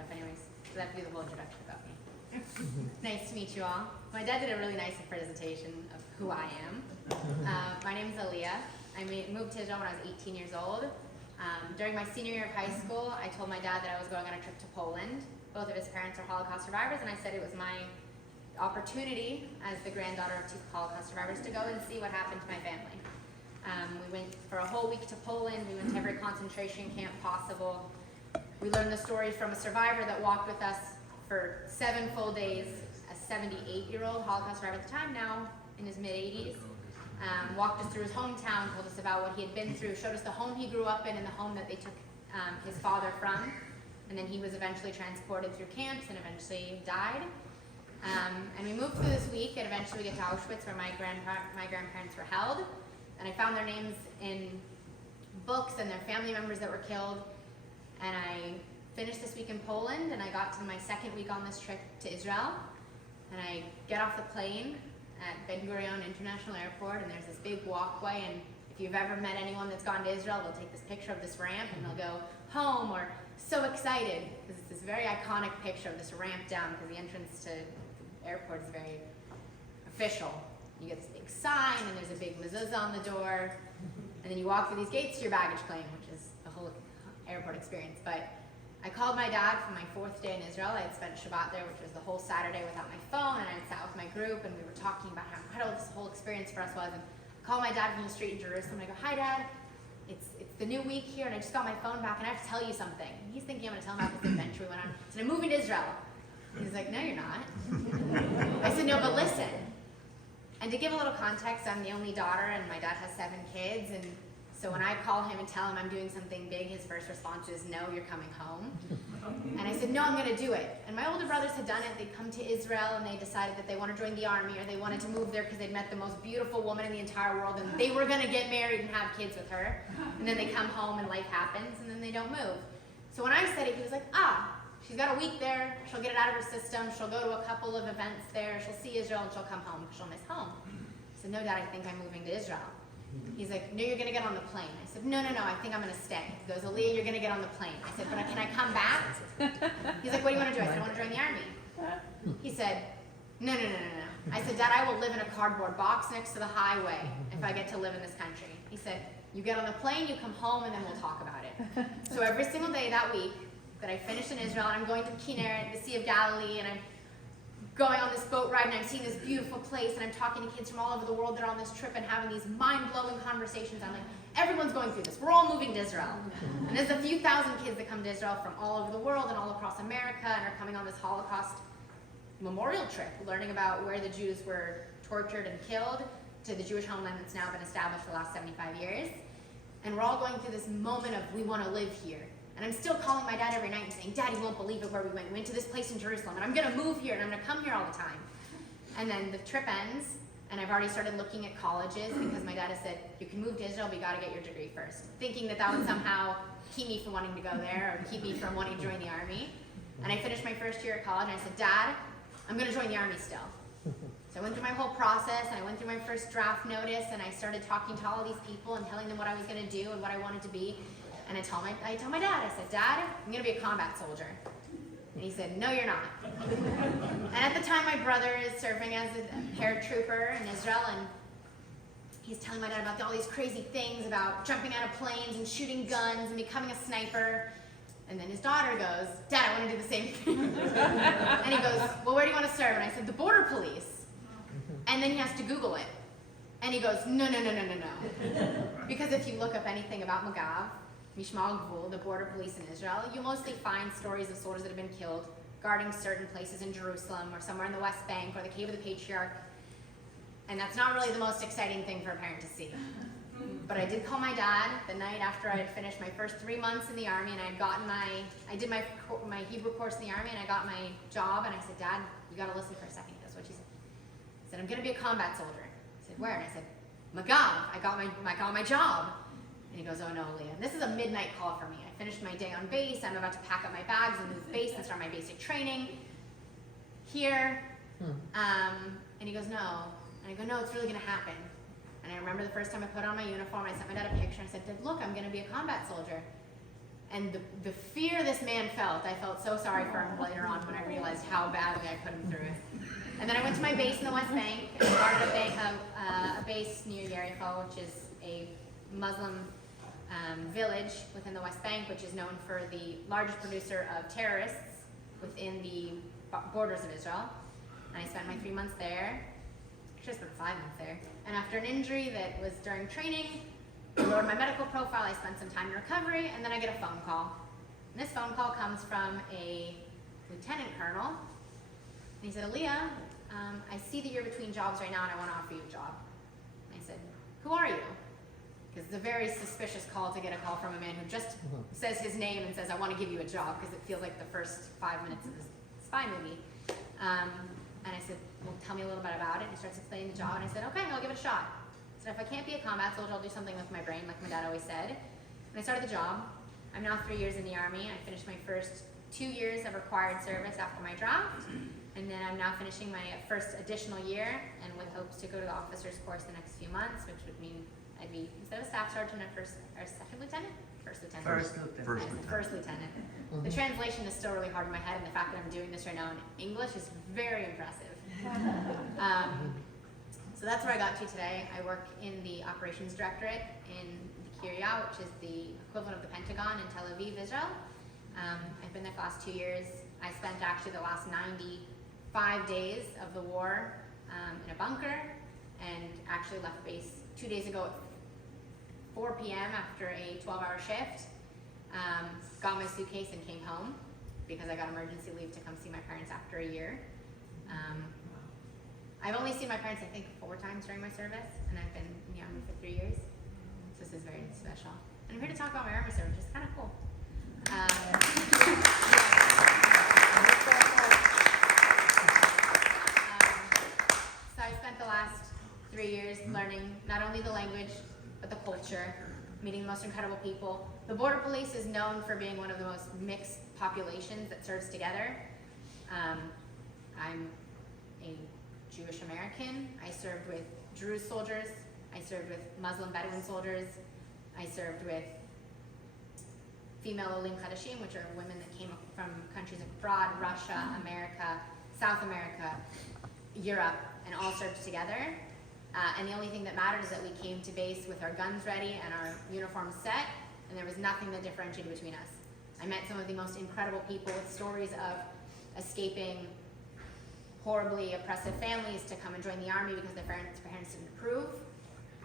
it up anyways. So that would be the whole introduction about me. Nice to meet you all. My dad did a really nice presentation of who I am. My name is Aliya. I moved to Israel when I was 18 years old. During my senior year of high school, I told my dad that I was going on a trip to Poland. Both of his parents are Holocaust survivors, and I said it was my opportunity as the granddaughter of 2 Holocaust survivors to go and see what happened to my family. We went for a whole week to Poland. We went to every concentration camp possible. We learned the stories from a survivor that walked with us for 7 full days, a 78-year-old Holocaust survivor at the time, now in his mid-80s. Walked us through his hometown, told us about what he had been through, showed us the home he grew up in and the home that they took his father from. And then he was eventually transported through camps and eventually died. And we moved through this week, and eventually we get to Auschwitz, where my grandparents were held. And I found their names in books and their family members that were killed. And I finished this week in Poland, and I got to my 2nd week on this trip to Israel. And I get off the plane at Ben Gurion International Airport, and there's this big walkway, and if you've ever met anyone that's gone to Israel, they'll take this picture of this ramp and they'll go home, or so excited, because it's this very iconic picture of this ramp down, because the entrance to the airport is very official. You get this big sign, and there's a big mezuzah on the door, and then you walk through these gates to your baggage claim, which is a whole airport experience. But I called my dad for my 4th day in Israel. I had spent Shabbat there, which was the whole Saturday without my phone, and I had sat with my group, and we were talking about how incredible this whole experience for us was. And I called my dad from the street in Jerusalem, and I go, "Hi, Dad. It's the new week here, and I just got my phone back, and I have to tell you something." And he's thinking I'm going to tell him about this adventure we went on. I said, "I'm moving to Israel." He's like, "No, you're not." I said, "No, but listen." And to give a little context, I'm the only daughter, and my dad has 7 kids, and so when I call him and tell him I'm doing something big, his first response is, "No, you're coming home." And I said, "No, I'm going to do it." And my older brothers had done it. They'd come to Israel, and they decided that they want to join the army, or they wanted to move there because they'd met the most beautiful woman in the entire world, and they were going to get married and have kids with her. And then they come home, and life happens, and then they don't move. So when I said it, he was like, she's got a week there. She'll get it out of her system. She'll go to a couple of events there. She'll see Israel, and she'll come home because she'll miss home. I said, "No, Dad, I think I'm moving to Israel." He's like, "No, you're going to get on the plane." I said, No, I think I'm going to stay." He goes, "Aliya, you're going to get on the plane." I said, "But can I come back?" He's like, "What do you want to do?" I said, "I want to join the army." He said, No. I said, "Dad, I will live in a cardboard box next to the highway if I get to live in this country." He said, "You get on the plane, you come home, and then we'll talk about it." So every single day that week that I finished in Israel, and I'm going to Kinneret, the Sea of Galilee, and I'm going on this boat ride, and I'm seeing this beautiful place, and I'm talking to kids from all over the world that are on this trip and having these mind-blowing conversations. I'm like, everyone's going through this. We're all moving to Israel. And there's a few thousand kids that come to Israel from all over the world and all across America and are coming on this Holocaust memorial trip, learning about where the Jews were tortured and killed to the Jewish homeland that's now been established for the last 75 years. And we're all going through this moment of, we want to live here. And I'm still calling my dad every night and saying, "Dad, you won't believe it where we went. We went to this place in Jerusalem, and I'm going to move here, and I'm going to come here all the time." And then the trip ends, and I've already started looking at colleges because my dad has said, "You can move to Israel, but you got to get your degree first," thinking that that would somehow keep me from wanting to go there or keep me from wanting to join the army. And I finished my 1st year at college, and I said, "Dad, I'm going to join the army still." So I went through my whole process, and I went through my first draft notice, and I started talking to all these people and telling them what I was going to do and what I wanted to be. And I told my dad, I said, "Dad, I'm going to be a combat soldier." And he said, "No, you're not." And at the time, my brother is serving as a paratrooper in Israel, and he's telling my dad about all these crazy things about jumping out of planes and shooting guns and becoming a sniper. And then his daughter goes, "Dad, I want to do the same thing." And he goes, "Well, where do you want to serve?" And I said, "The border police." And then he has to Google it. And he goes, No. Because if you look up anything about Magav, Mishmal Gvul, the border police in Israel, you mostly find stories of soldiers that have been killed guarding certain places in Jerusalem or somewhere in the West Bank or the Cave of the Patriarch. And that's not really the most exciting thing for a parent to see. But I did call my dad the night after I had finished my first 3 months in the army, and I did my Hebrew course in the army, and I got my job, and I said, "Dad, you got to listen for a second." He goes, "What'd you say?" I said, "I'm going to be a combat soldier." I said, "Where?" And I said, "Magav, I got my job." And he goes, "Oh no, Aliya." And this is a midnight call for me. I finished my day on base. I'm about to pack up my bags and move base and start my basic training here. And he goes, "No." And I go, "No, it's really going to happen." And I remember the first time I put on my uniform, I sent my dad a picture. I said, "Look, I'm going to be a combat soldier." And the fear this man felt, I felt so sorry for him later on when I realized how badly I put him through it. And then I went to my base in the West Bank, and part of a base near Jericho, which is a Muslim village within the West Bank, which is known for the largest producer of terrorists within the borders of Israel. And I spent my 3 months there. Actually, I spent 5 months there. And after an injury that was during training, I lowered my medical profile, I spent some time in recovery, and then I get a phone call. And this phone call comes from a lieutenant colonel. And he said, Aliya, I see that you're between jobs right now and I want to offer you a job. And I said, who are you? Because it's a very suspicious call to get a call from a man who just says his name and says, I want to give you a job, because it feels like the first 5 minutes of this spy movie. And I said, well, tell me a little bit about it. And he starts explaining the job, and I said, okay, I'll give it a shot. So if I can't be a combat soldier, I'll do something with my brain, like my dad always said. And I started the job. I'm now 3 years in the Army. I finished my first 2 years of required service after my draft. And then I'm now finishing my first additional year, and with hopes to go to the officer's course the next few months, which would mean I'd be, instead of staff sergeant, a second lieutenant? First lieutenant. First lieutenant. The translation is still really hard in my head, and the fact that I'm doing this right now in English is very impressive. So that's where I got to today. I work in the operations directorate in the Kiryat, which is the equivalent of the Pentagon in Tel Aviv, Israel. I've been there for the last 2 years. I spent actually the last 95 days of the war in a bunker, and actually left base 2 days ago at 4 p.m. after a 12-hour shift. Got my suitcase and came home because I got emergency leave to come see my parents after a year. I've only seen my parents, I think, 4 times during my service, and I've been in the Army for 3 years. So this is very special. And I'm here to talk about my Army service, which is kind of cool. So I spent the last 3 years learning not only the language, but the culture, meeting the most incredible people. The Border Police is known for being one of the most mixed populations that serves together. I'm a Jewish American. I served with Druze soldiers. I served with Muslim Bedouin soldiers. I served with female Olim Chadashim, which are women that came from countries abroad, Russia, America, South America, Europe, and all served together. And the only thing that mattered is that we came to base with our guns ready and our uniforms set, and there was nothing that differentiated between us. I met some of the most incredible people with stories of escaping horribly oppressive families to come and join the Army because their parents didn't approve.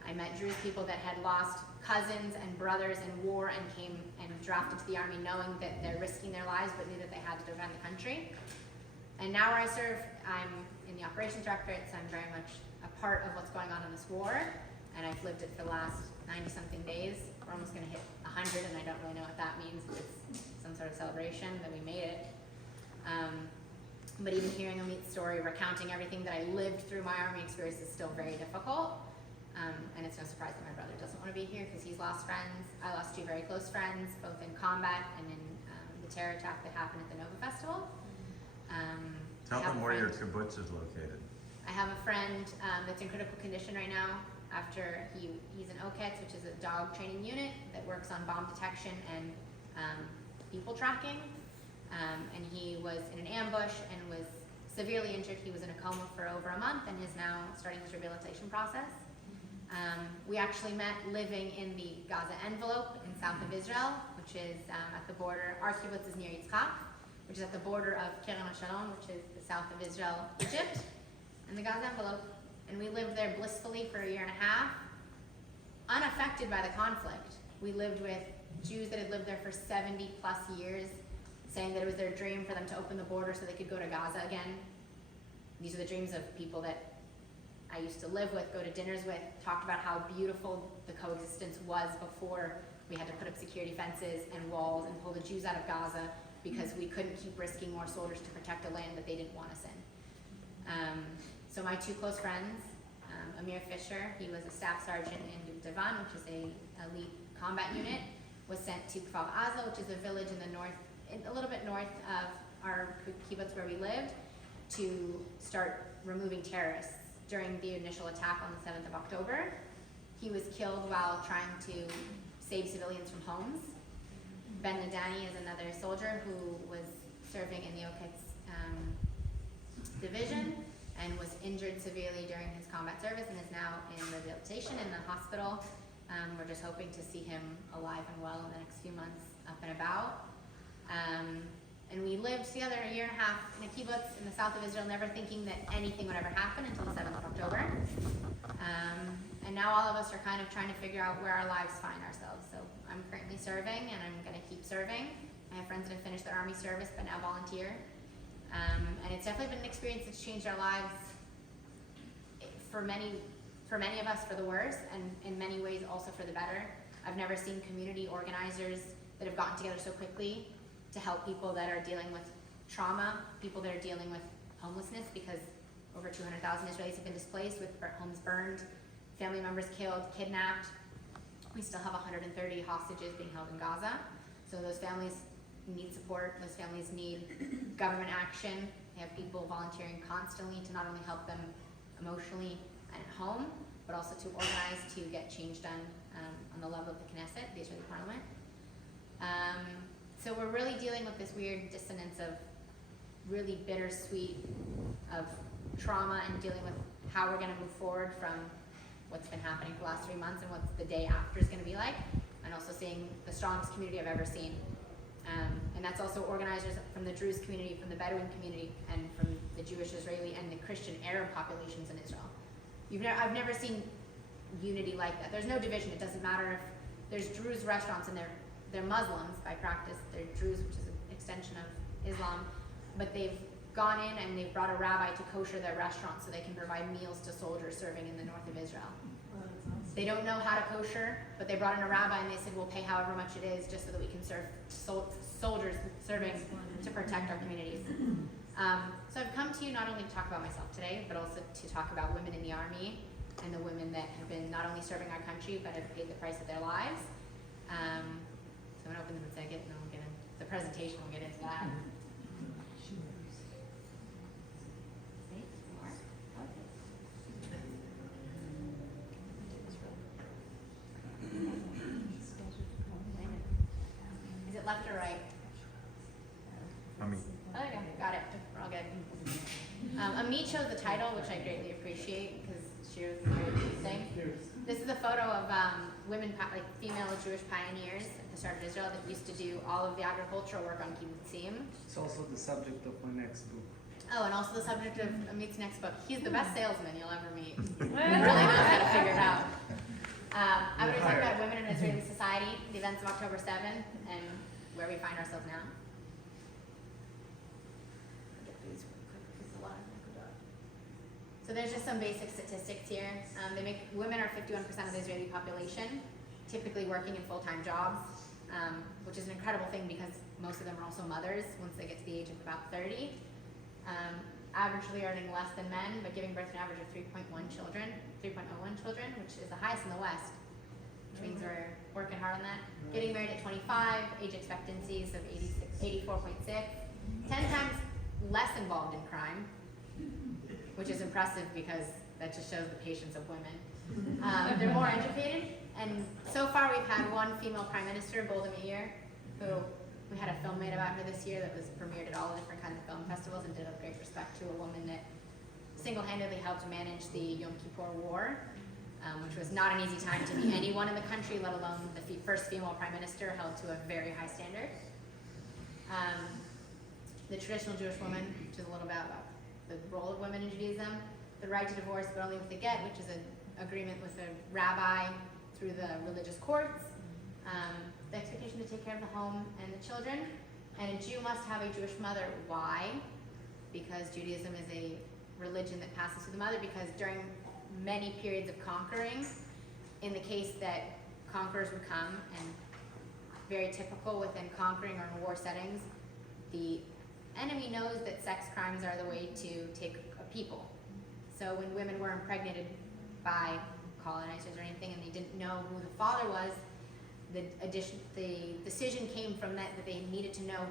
I met Druze people that had lost cousins and brothers in war and came and drafted to the Army knowing that they're risking their lives but knew that they had to defend the country. And now where I serve, I'm in the operations directorate, so I'm very much a part of what's going on in this war, and I've lived it for the last 90-something days. We're almost going to hit 100, and I don't really know what that means. It's some sort of celebration that we made it. But even hearing Amit's story, recounting everything that I lived through my Army experience is still very difficult. And it's no surprise that my brother doesn't want to be here because he's lost friends. I lost 2 very close friends, both in combat and in the terror attack that happened at the Nova Festival. Tell them where your kibbutz is located. I have a friend that's in critical condition right now after he's in OKETS, which is a dog training unit that works on bomb detection and people tracking. And he was in an ambush and was severely injured. He was in a coma for over a month and is now starting his rehabilitation process. We actually met living in the Gaza envelope in south of Israel, which is at the border. Our kibbutz is near Yitzhak, which is at the border of Kerem HaShalom, which is the south of Israel, Egypt, and the Gaza envelope. And we lived there blissfully for a year and a half, unaffected by the conflict. We lived with Jews that had lived there for 70 plus years, saying that it was their dream for them to open the border so they could go to Gaza again. These are the dreams of people that I used to live with, go to dinners with, talked about how beautiful the coexistence was before we had to put up security fences and walls and pull the Jews out of Gaza because we couldn't keep risking more soldiers to protect a land that they didn't want us in. So my 2 close friends, Amir Fisher, he was a staff sergeant in Devan, which is a elite combat unit, was sent to Kfar Aza, which is a village in the north, a little bit north of our kibbutz where we lived, to start removing terrorists during the initial attack on the 7th of October. He was killed while trying to save civilians from homes. Ben Ladani is another soldier who was serving in the Okits division and was injured severely during his combat service and is now in rehabilitation in the hospital. We're just hoping to see him alive and well in the next few months, up and about. And we lived together a year and a half in a kibbutz in the south of Israel, never thinking that anything would ever happen until the 7th of October. And now all of us are kind of trying to figure out where our lives find ourselves. So I'm currently serving, and I'm going to keep serving. I have friends that have finished their army service but now volunteer. And it's definitely been an experience that's changed our lives for many of us for the worse, and in many ways also for the better. I've never seen community organizers that have gotten together so quickly to help people that are dealing with trauma, people that are dealing with homelessness, because over 200,000 Israelis have been displaced, with homes burned, family members killed, kidnapped. We still have 130 hostages being held in Gaza. So those families need support, those families need government action. They have people volunteering constantly to not only help them emotionally and at home, but also to organize to get change done on the level of the Knesset, the Israeli parliament. So we're really dealing with this weird dissonance of really bittersweet of trauma and dealing with how we're going to move forward from what's been happening for the last 3 months and what the day after is going to be like, and also seeing the strongest community I've ever seen. And that's also organizers from the Druze community, from the Bedouin community, and from the Jewish, Israeli, and the Christian Arab populations in Israel. I've never seen unity like that. There's no division. It doesn't matter if there's Druze restaurants and they're Muslims by practice. They're Druze, which is an extension of Islam, but they've gone in and they've brought a rabbi to kosher their restaurant so they can provide meals to soldiers serving in the north of Israel. They don't know how to kosher, but they brought in a rabbi and they said, we'll pay however much it is just so that we can serve soldiers serving to protect our communities. So I've come to you not only to talk about myself today, but also to talk about women in the army and the women that have been not only serving our country, but have paid the price of their lives. So I'm going to open this in a second, and then we'll get into the presentation. We'll get into that. Is it left or right? I mean, Oh, there you go. Got it. We're all good. Amit chose the title, which I greatly appreciate because Sheroes is very interesting. This is a photo of women, like female Jewish pioneers at the start of Israel that used to do all of the agricultural work on kibbutzim. It's also the subject of my next book. Oh, and also the subject of Amit's next book. He's the best salesman you'll ever meet. He really knows how to figure it out. I'm going to talk about women in Israeli society, the events of October 7th, and where we find ourselves now. So there's just some basic statistics here. Women are 51% of the Israeli population, typically working in full-time jobs, which is an incredible thing because most of them are also mothers once they get to the age of about 30. Averagely earning less than men, but giving birth to an average of 3.01 children, which is the highest in the West, which means we're working hard on that. Getting married at 25, age expectancies of 84.6, 10 times less involved in crime, which is impressive because that just shows the patience of women. They're more educated, and so far we've had one female prime minister, Golda Meir, who we had a film made about her this year that was premiered at all the different kinds of film festivals and did a great respect to a woman that single-handedly helped manage the Yom Kippur War, which was not an easy time to be anyone in the country, let alone the first female prime minister, held to a very high standard. The traditional Jewish woman, which is a little bit about the role of women in Judaism, the right to divorce but only with a get, which is an agreement with a rabbi through the religious courts, the expectation to take care of the home and the children, and a Jew must have a Jewish mother. Why? Because Judaism is a religion that passes through the mother, because during many periods of conquering, in the case that conquerors would come, and very typical within conquering or in war settings, the enemy knows that sex crimes are the way to take a people. So when women were impregnated by colonizers or anything and they didn't know who the father was, the decision came from that they needed to know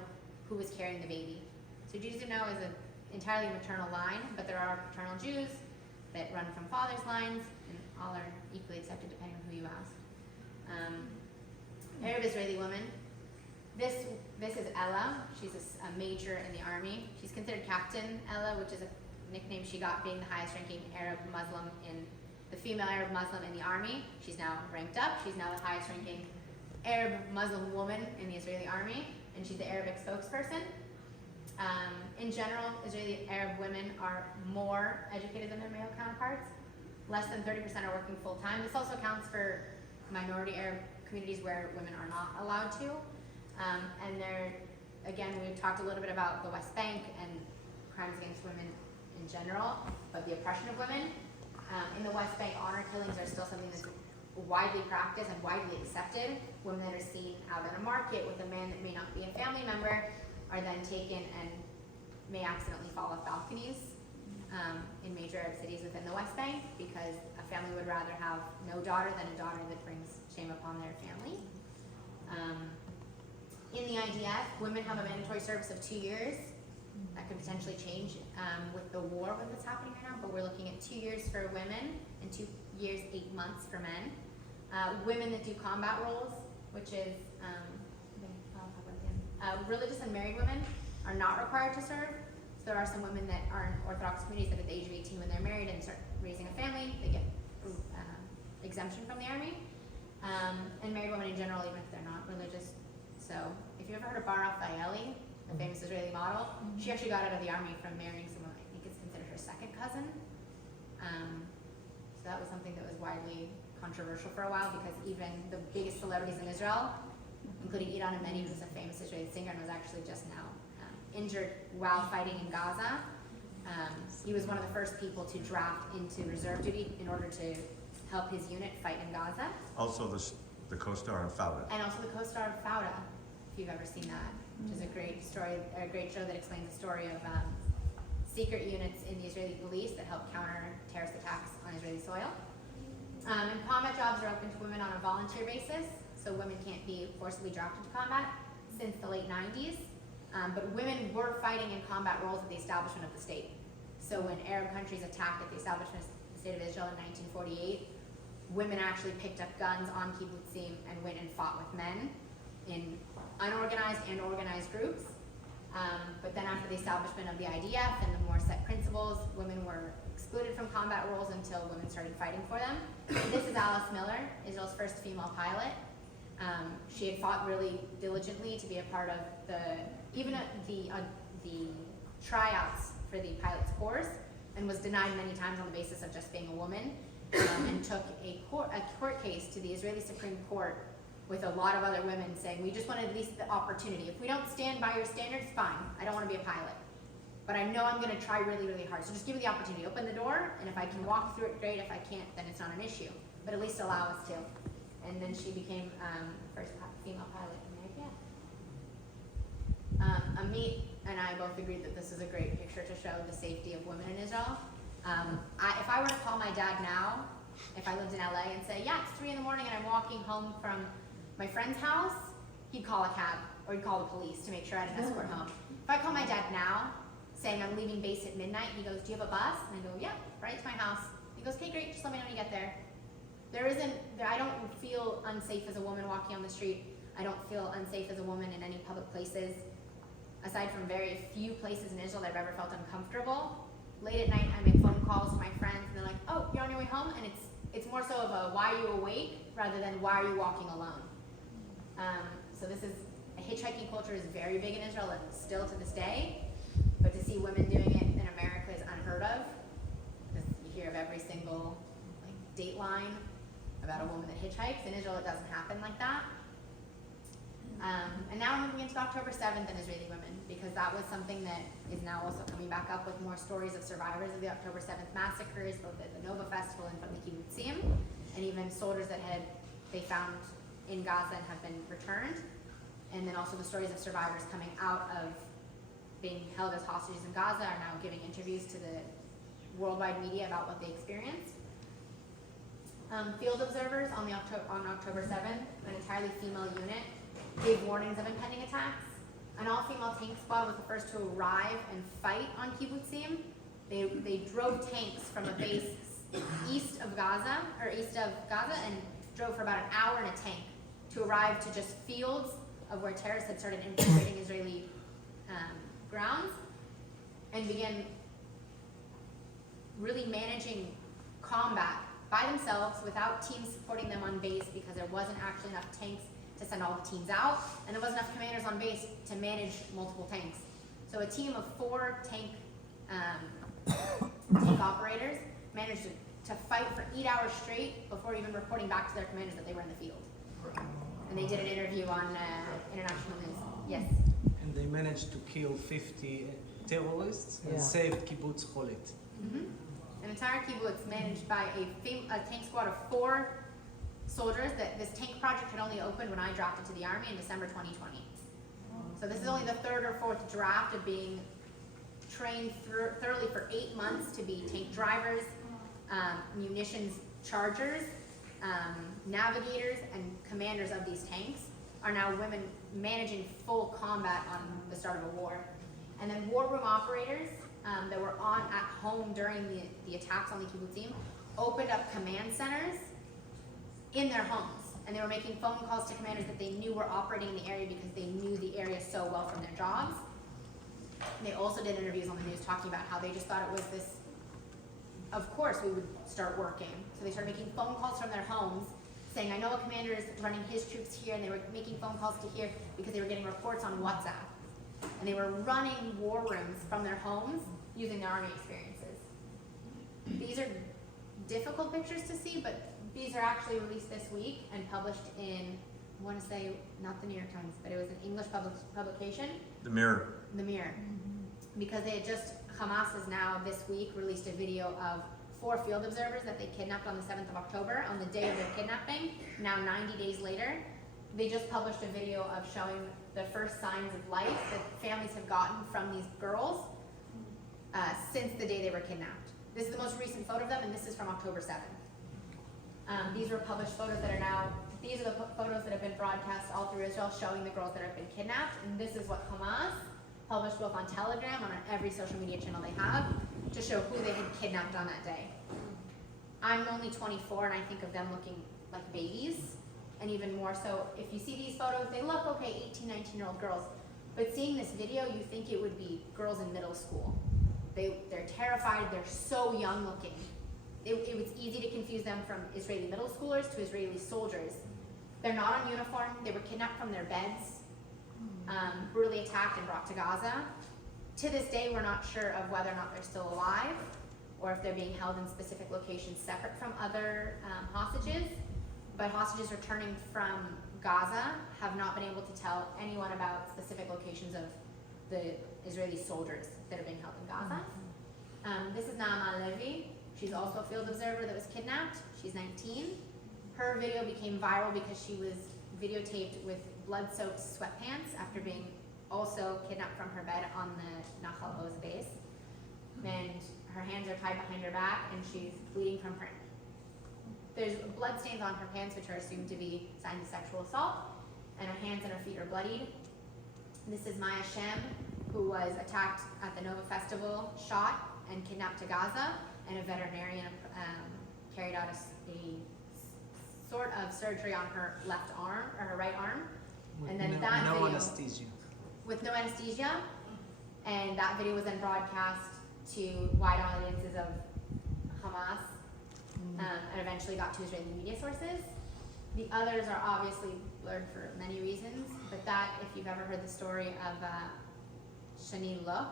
who was carrying the baby. So Judaism now is an entirely maternal line, but there are paternal Jews that run from fathers' lines, and all are equally accepted depending on who you ask. Arab Israeli women, This is Ella. She's a major in the army. She's considered Captain Ella, which is a nickname she got being the highest ranking Arab Muslim the female Arab Muslim in the army. She's now ranked up. She's now the highest ranking Arab Muslim woman in the Israeli army, and she's the Arabic spokesperson. In general, Israeli Arab women are more educated than their male counterparts. Less than 30% are working full time. This also counts for minority Arab communities where women are not allowed to. And again, we talked a little bit about the West Bank and crimes against women in general, but the oppression of women. In the West Bank, honor killings are still something that's widely practiced and widely accepted. Women that are seen out in a market with a man that may not be a family member are then taken and may accidentally fall off balconies in major Arab cities within the West Bank, because a family would rather have no daughter than a daughter that brings shame upon their family. In the IDF, women have a mandatory service of 2 years. That could potentially change with the war that's happening right now, but we're looking at 2 years for women and 2 years, 8 months for men. Women that do combat roles, which is, religious and married women are not required to serve. So there are some women that are in Orthodox communities that at the age of 18, when they're married and start raising a family, they get exemption from the army. And married women in general, even if they're not religious. So if you've ever heard of Bar Al-Fayeli, the famous Israeli model, she actually got out of the army from marrying someone I think is considered her second cousin. So that was something that was widely controversial for a while, because even the biggest celebrities in Israel, including Iran Ameni, who's a famous Israeli singer and was actually just now injured while fighting in Gaza. He was one of the first people to draft into reserve duty in order to help his unit fight in Gaza. Also the co-star of Fauda. And also the co-star of Fauda, if you've ever seen that, which is a great story, a great show that explains the story of secret units in the Israeli police that help counter terrorist attacks on Israeli soil. And combat jobs are open to women on a volunteer basis, so women can't be forcibly drafted to combat since the late 90s. But women were fighting in combat roles at the establishment of the state. So when Arab countries attacked at the establishment of the state of Israel in 1948, women actually picked up guns on kibbutzim and went and fought with men in unorganized and organized groups. But then after the establishment of the IDF and the more set principles, women were excluded from combat roles until women started fighting for them. This is Alice Miller, Israel's first female pilot. She had fought really diligently to be a part of the tryouts for the pilot's course, and was denied many times on the basis of just being a woman, and took a court case to the Israeli Supreme Court with a lot of other women saying, we just want at least the opportunity. If we don't stand by your standards, fine. I don't want to be a pilot. But I know I'm going to try really, really hard. So just give me the opportunity. Open the door, and if I can walk through it, great. If I can't, then it's not an issue. But at least allow us to. And then she became the first female pilot in the IDF. Amit and I both agreed that this is a great picture to show the safety of women in Israel. If I were to call my dad now, if I lived in LA, and say, yeah, it's 3 in the morning and I'm walking home from my friend's house, he'd call a cab, or he'd call the police to make sure I had an escort home. If I call my dad now, saying I'm leaving base at midnight, he goes, do you have a bus? And I go, yeah, right to my house. He goes, okay, great, just let me know when you get there. I don't feel unsafe as a woman walking on the street. I don't feel unsafe as a woman in any public places, aside from very few places in Israel that I've ever felt uncomfortable. Late at night, I make phone calls to my friends, and they're like, oh, you're on your way home? And it's more so of a, why are you awake, rather than why are you walking alone? So this is, hitchhiking culture is very big in Israel, and still to this day, but to see women doing it in America is unheard of. Because you hear of every single dateline about a woman that hitchhikes. In Israel, it doesn't happen like that. And now we're moving into October 7th and Israeli women, because that was something that is now also coming back up with more stories of survivors of the October 7th massacres, both at the Nova Festival and from the kibbutzim, and even soldiers that they found in Gaza and have been returned. And then also the stories of survivors coming out of being held as hostages in Gaza are now giving interviews to the worldwide media about what they experienced. Field observers on October 7th, an entirely female unit, gave warnings of impending attacks. An all-female tank squad was the first to arrive and fight on kibbutzim. They drove tanks from a base east of Gaza, and drove for about an hour in a tank to arrive to just fields of where terrorists had started infiltrating Israeli grounds and began really managing combat by themselves without teams supporting them on base because there wasn't actually enough tanks to send all the teams out, and there wasn't enough commanders on base to manage multiple tanks. So a team of 4 tank operators managed to fight for 8 hours straight before even reporting back to their commanders that they were in the field. And they did an interview on international news. Yes? And they managed to kill 50 terrorists and saved kibbutz Cholet. An entire kibbutz managed by a tank squad of 4 soldiers. That this tank project had only opened when I drafted to the Army in December 2020. So this is only the 3rd or 4th draft of being trained thoroughly for 8 months to be tank drivers, munitions chargers, navigators, and commanders of these tanks are now women managing full combat on the start of a war. And then war room operators that were at home during the attacks on the kibbutzim opened up command centers in their homes. And they were making phone calls to commanders that they knew were operating in the area because they knew the area so well from their jobs. And they also did interviews on the news talking about how they just thought it was this, of course we would start working. So they started making phone calls from their homes saying, I know a commander is running his troops here, and they were making phone calls to here because they were getting reports on WhatsApp. And they were running war rooms from their homes using their Army experiences. These are difficult pictures to see, but these are actually released this week and published in, I want to say, not the New York Times, but it was an English publication. The Mirror. The Mirror. Because they had Hamas has now this week released a video of 4 field observers that they kidnapped on the 7th of October, on the day of their kidnapping. Now 90 days later, they just published a video of showing the first signs of life that families have gotten from these girls since the day they were kidnapped. This is the most recent photo of them, and this is from October 7th. These were published photos that are now, these are the photos that have been broadcast all through Israel showing the girls that have been kidnapped, and this is what Hamas published both on Telegram, on every social media channel they have, to show who they had kidnapped on that day. I'm only 24, and I think of them looking like babies, and even more so, if you see these photos, they look okay, 18, 19-year-old girls, but seeing this video, you think it would be girls in middle school. They're terrified, they're so young looking. It was easy to confuse them from Israeli middle schoolers to Israeli soldiers. They're not on uniform, they were kidnapped from their beds, brutally attacked and brought to Gaza. To this day, we're not sure of whether or not they're still alive, or if they're being held in specific locations separate from other hostages. But hostages returning from Gaza have not been able to tell anyone about specific locations of the Israeli soldiers that are being held in Gaza. This is Naama Levi. She's also a field observer that was kidnapped. She's 19. Her video became viral because she was videotaped with blood-soaked sweatpants after being also kidnapped from her bed on the Nahal Oz base. And her hands are tied behind her back, and she's bleeding from her. There's blood stains on her pants, which are assumed to be signs of sexual assault, and her hands and her feet are bloodied. This is Maya Shem, who was attacked at the Nova Festival, shot, and kidnapped to Gaza, and a veterinarian carried out a sort of surgery on her left arm, or her right arm. And then that video, anesthesia. With no anesthesia, and that video was then broadcast to wide audiences of Hamas, and eventually got to Israeli media sources. The others are obviously blurred for many reasons, but that, if you've ever heard the story of Shani Look,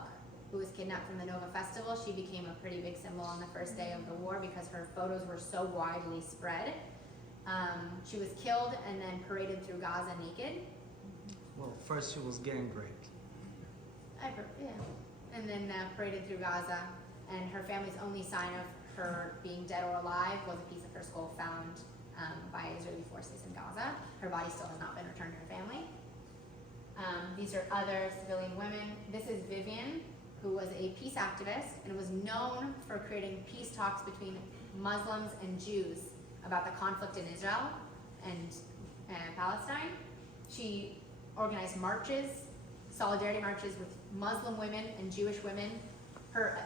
who was kidnapped from the Nova Festival, she became a pretty big symbol on the first day of the war because her photos were so widely spread. She was killed and then paraded through Gaza naked. Well, first she was gang raped. Yeah. And then paraded through Gaza, and her family's only sign of her being dead or alive was a piece of her skull found by Israeli forces in Gaza. Her body still has not been returned to her family. These are other civilian women. This is Vivian, who was a peace activist and was known for creating peace talks between Muslims and Jews about the conflict in Israel and Palestine. She organized marches, solidarity marches with Muslim women and Jewish women. Her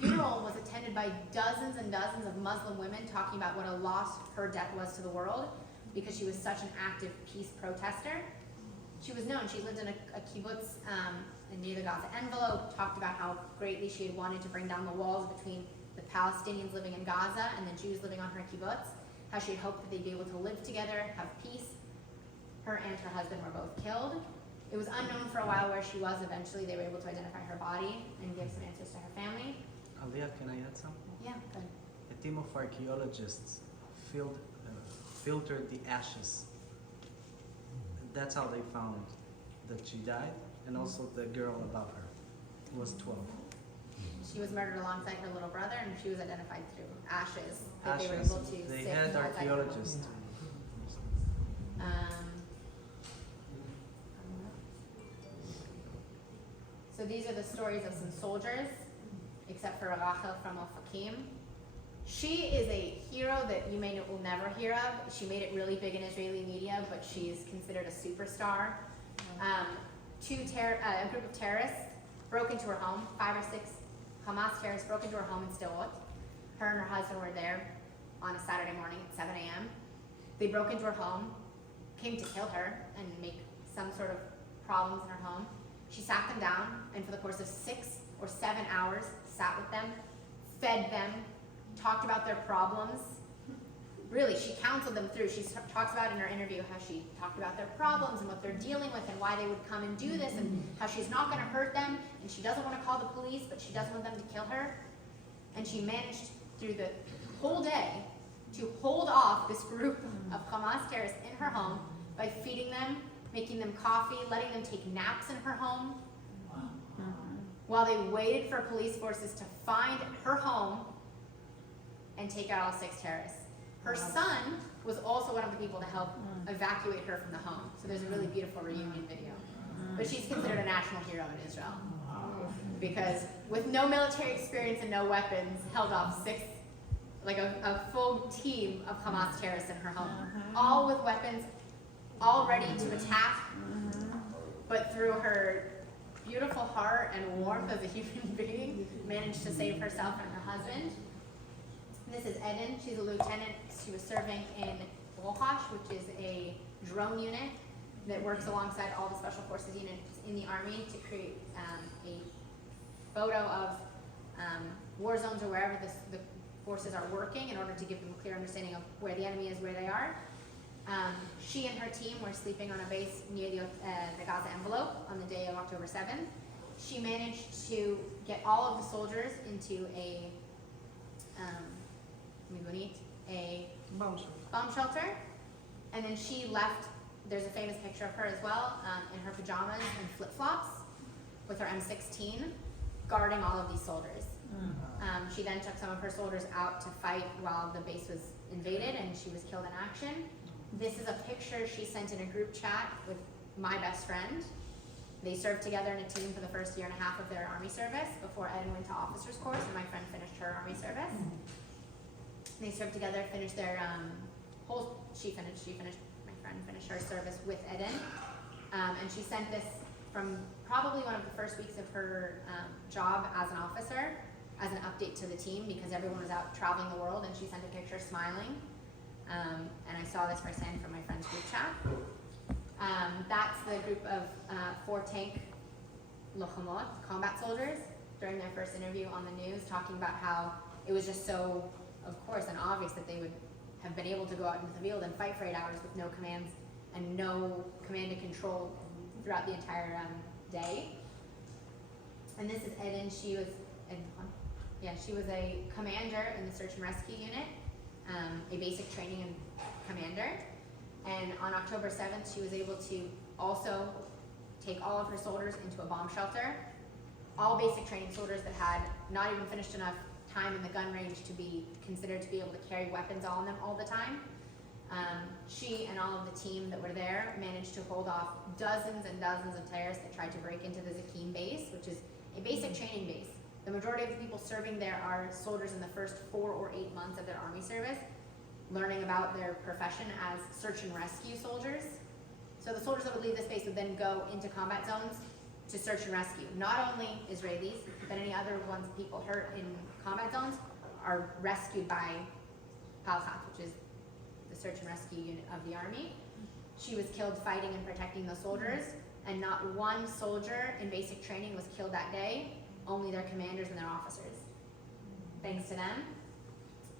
funeral was attended by dozens and dozens of Muslim women talking about what a loss her death was to the world because she was such an active peace protester. She was known. She lived in a kibbutz near the Gaza envelope, talked about how greatly she had wanted to bring down the walls between the Palestinians living in Gaza and the Jews living on her kibbutz, how she had hoped that they'd be able to live together, have peace. Her and her husband were both killed. It was unknown for a while where she was. Eventually, they were able to identify her body and give some answers to her family. Aliya, can I add something? Yeah, good. A team of archaeologists filtered the ashes. That's how they found that she died, and also the girl above her was 12. She was murdered alongside her little brother, and she was identified through ashes that Ashes. they were able to They sift had outside her home. archaeologists. So these are the stories of some soldiers, except for Rachel from Ofakim. She is a hero that you will never hear of. She made it really big in Israeli media, but she's considered a superstar. A group of terrorists broke into her home. 5 or 6 Hamas terrorists broke into her home in Sderot. Her and her husband were there on a Saturday morning at 7 a.m. They broke into her home, came to kill her and make some sort of problems in her home. She sat them down, and for the course of 6 or 7 hours, sat with them, fed them, talked about their problems. Really, she counseled them through. She talks about in her interview how she talked about their problems and what they're dealing with and why they would come and do this and how she's not going to hurt them and she doesn't want to call the police, but she doesn't want them to kill her. And she managed through the whole day to hold off this group of Hamas terrorists in her home by feeding them, making them coffee, letting them take naps in her home, while they waited for police forces to find her home and take out all 6 terrorists. Her son was also one of the people to help evacuate her from the home. So there's a really beautiful reunion video. But she's considered a national hero in Israel. Because with no military experience and no weapons, held off 6, like a full team of Hamas terrorists in her home. All with weapons, all ready to attack. But through her beautiful heart and warmth as a human being, managed to save herself and her husband. This is Eden. She's a lieutenant. She was serving in Rochash, which is a drone unit that works alongside all the special forces units in the army to create a photo of war zones or wherever the forces are working in order to give them a clear understanding of where the enemy is, where they are. She and her team were sleeping on a base near the Gaza envelope on the day of October 7th. She managed to get all of the soldiers into a bomb shelter, and then she left. There's a famous picture of her as well in her pajamas and flip-flops with her M16 guarding all of these soldiers. She then took some of her soldiers out to fight while the base was invaded, and she was killed in action. This is a picture she sent in a group chat with my best friend. They served together in a team for the first year and a half of their army service before Eden went to officer's course and my friend finished her army service. They served together, finished their my friend finished her service with Eden. And she sent this from probably one of the first weeks of her job as an officer, as an update to the team because everyone was out traveling the world, and she sent a picture smiling. And I saw this firsthand from my friend's group chat. That's the group of 4 tank lochamot, combat soldiers, during their first interview on the news, talking about how it was just so, of course, and obvious that they would have been able to go out into the field and fight for 8 hours with no commands and no command and control throughout the entire day. And this is Eden. She was a commander in the search and rescue unit, a basic training and commander. And on October 7th, she was able to also take all of her soldiers into a bomb shelter. All basic training soldiers that had not even finished enough time in the gun range to be considered to be able to carry weapons on them all the time. She and all of the team that were there managed to hold off dozens and dozens of terrorists that tried to break into the Zakim base, which is a basic training base. The majority of the people serving there are soldiers in the first 4 or 8 months of their army service, learning about their profession as search and rescue soldiers. So the soldiers that would leave this base would then go into combat zones to search and rescue. Not only Israelis, but any other ones, people hurt in combat zones, are rescued by Palchat, which is the search and rescue unit of the army. she was killed fighting and protecting the soldiers, and not one soldier in basic training was killed that day, only their commanders and their officers. Thanks to them.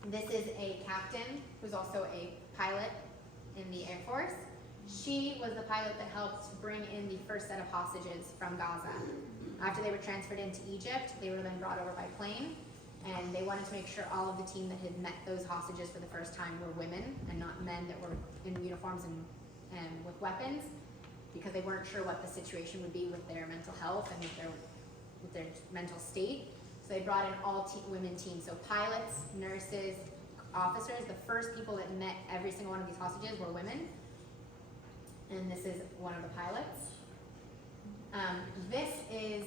This is a captain who's also a pilot in the Air Force. She was the pilot that helped bring in the first set of hostages from Gaza. After they were transferred into Egypt, they were then brought over by plane, and they wanted to make sure all of the team that had met those hostages for the first time were women and not men that were in uniforms and with weapons, because they weren't sure what the situation would be with their mental health and with their mental state. So they brought in all women teams, so pilots, nurses, officers. The first people that met every single one of these hostages were women, and this is one of the pilots. This is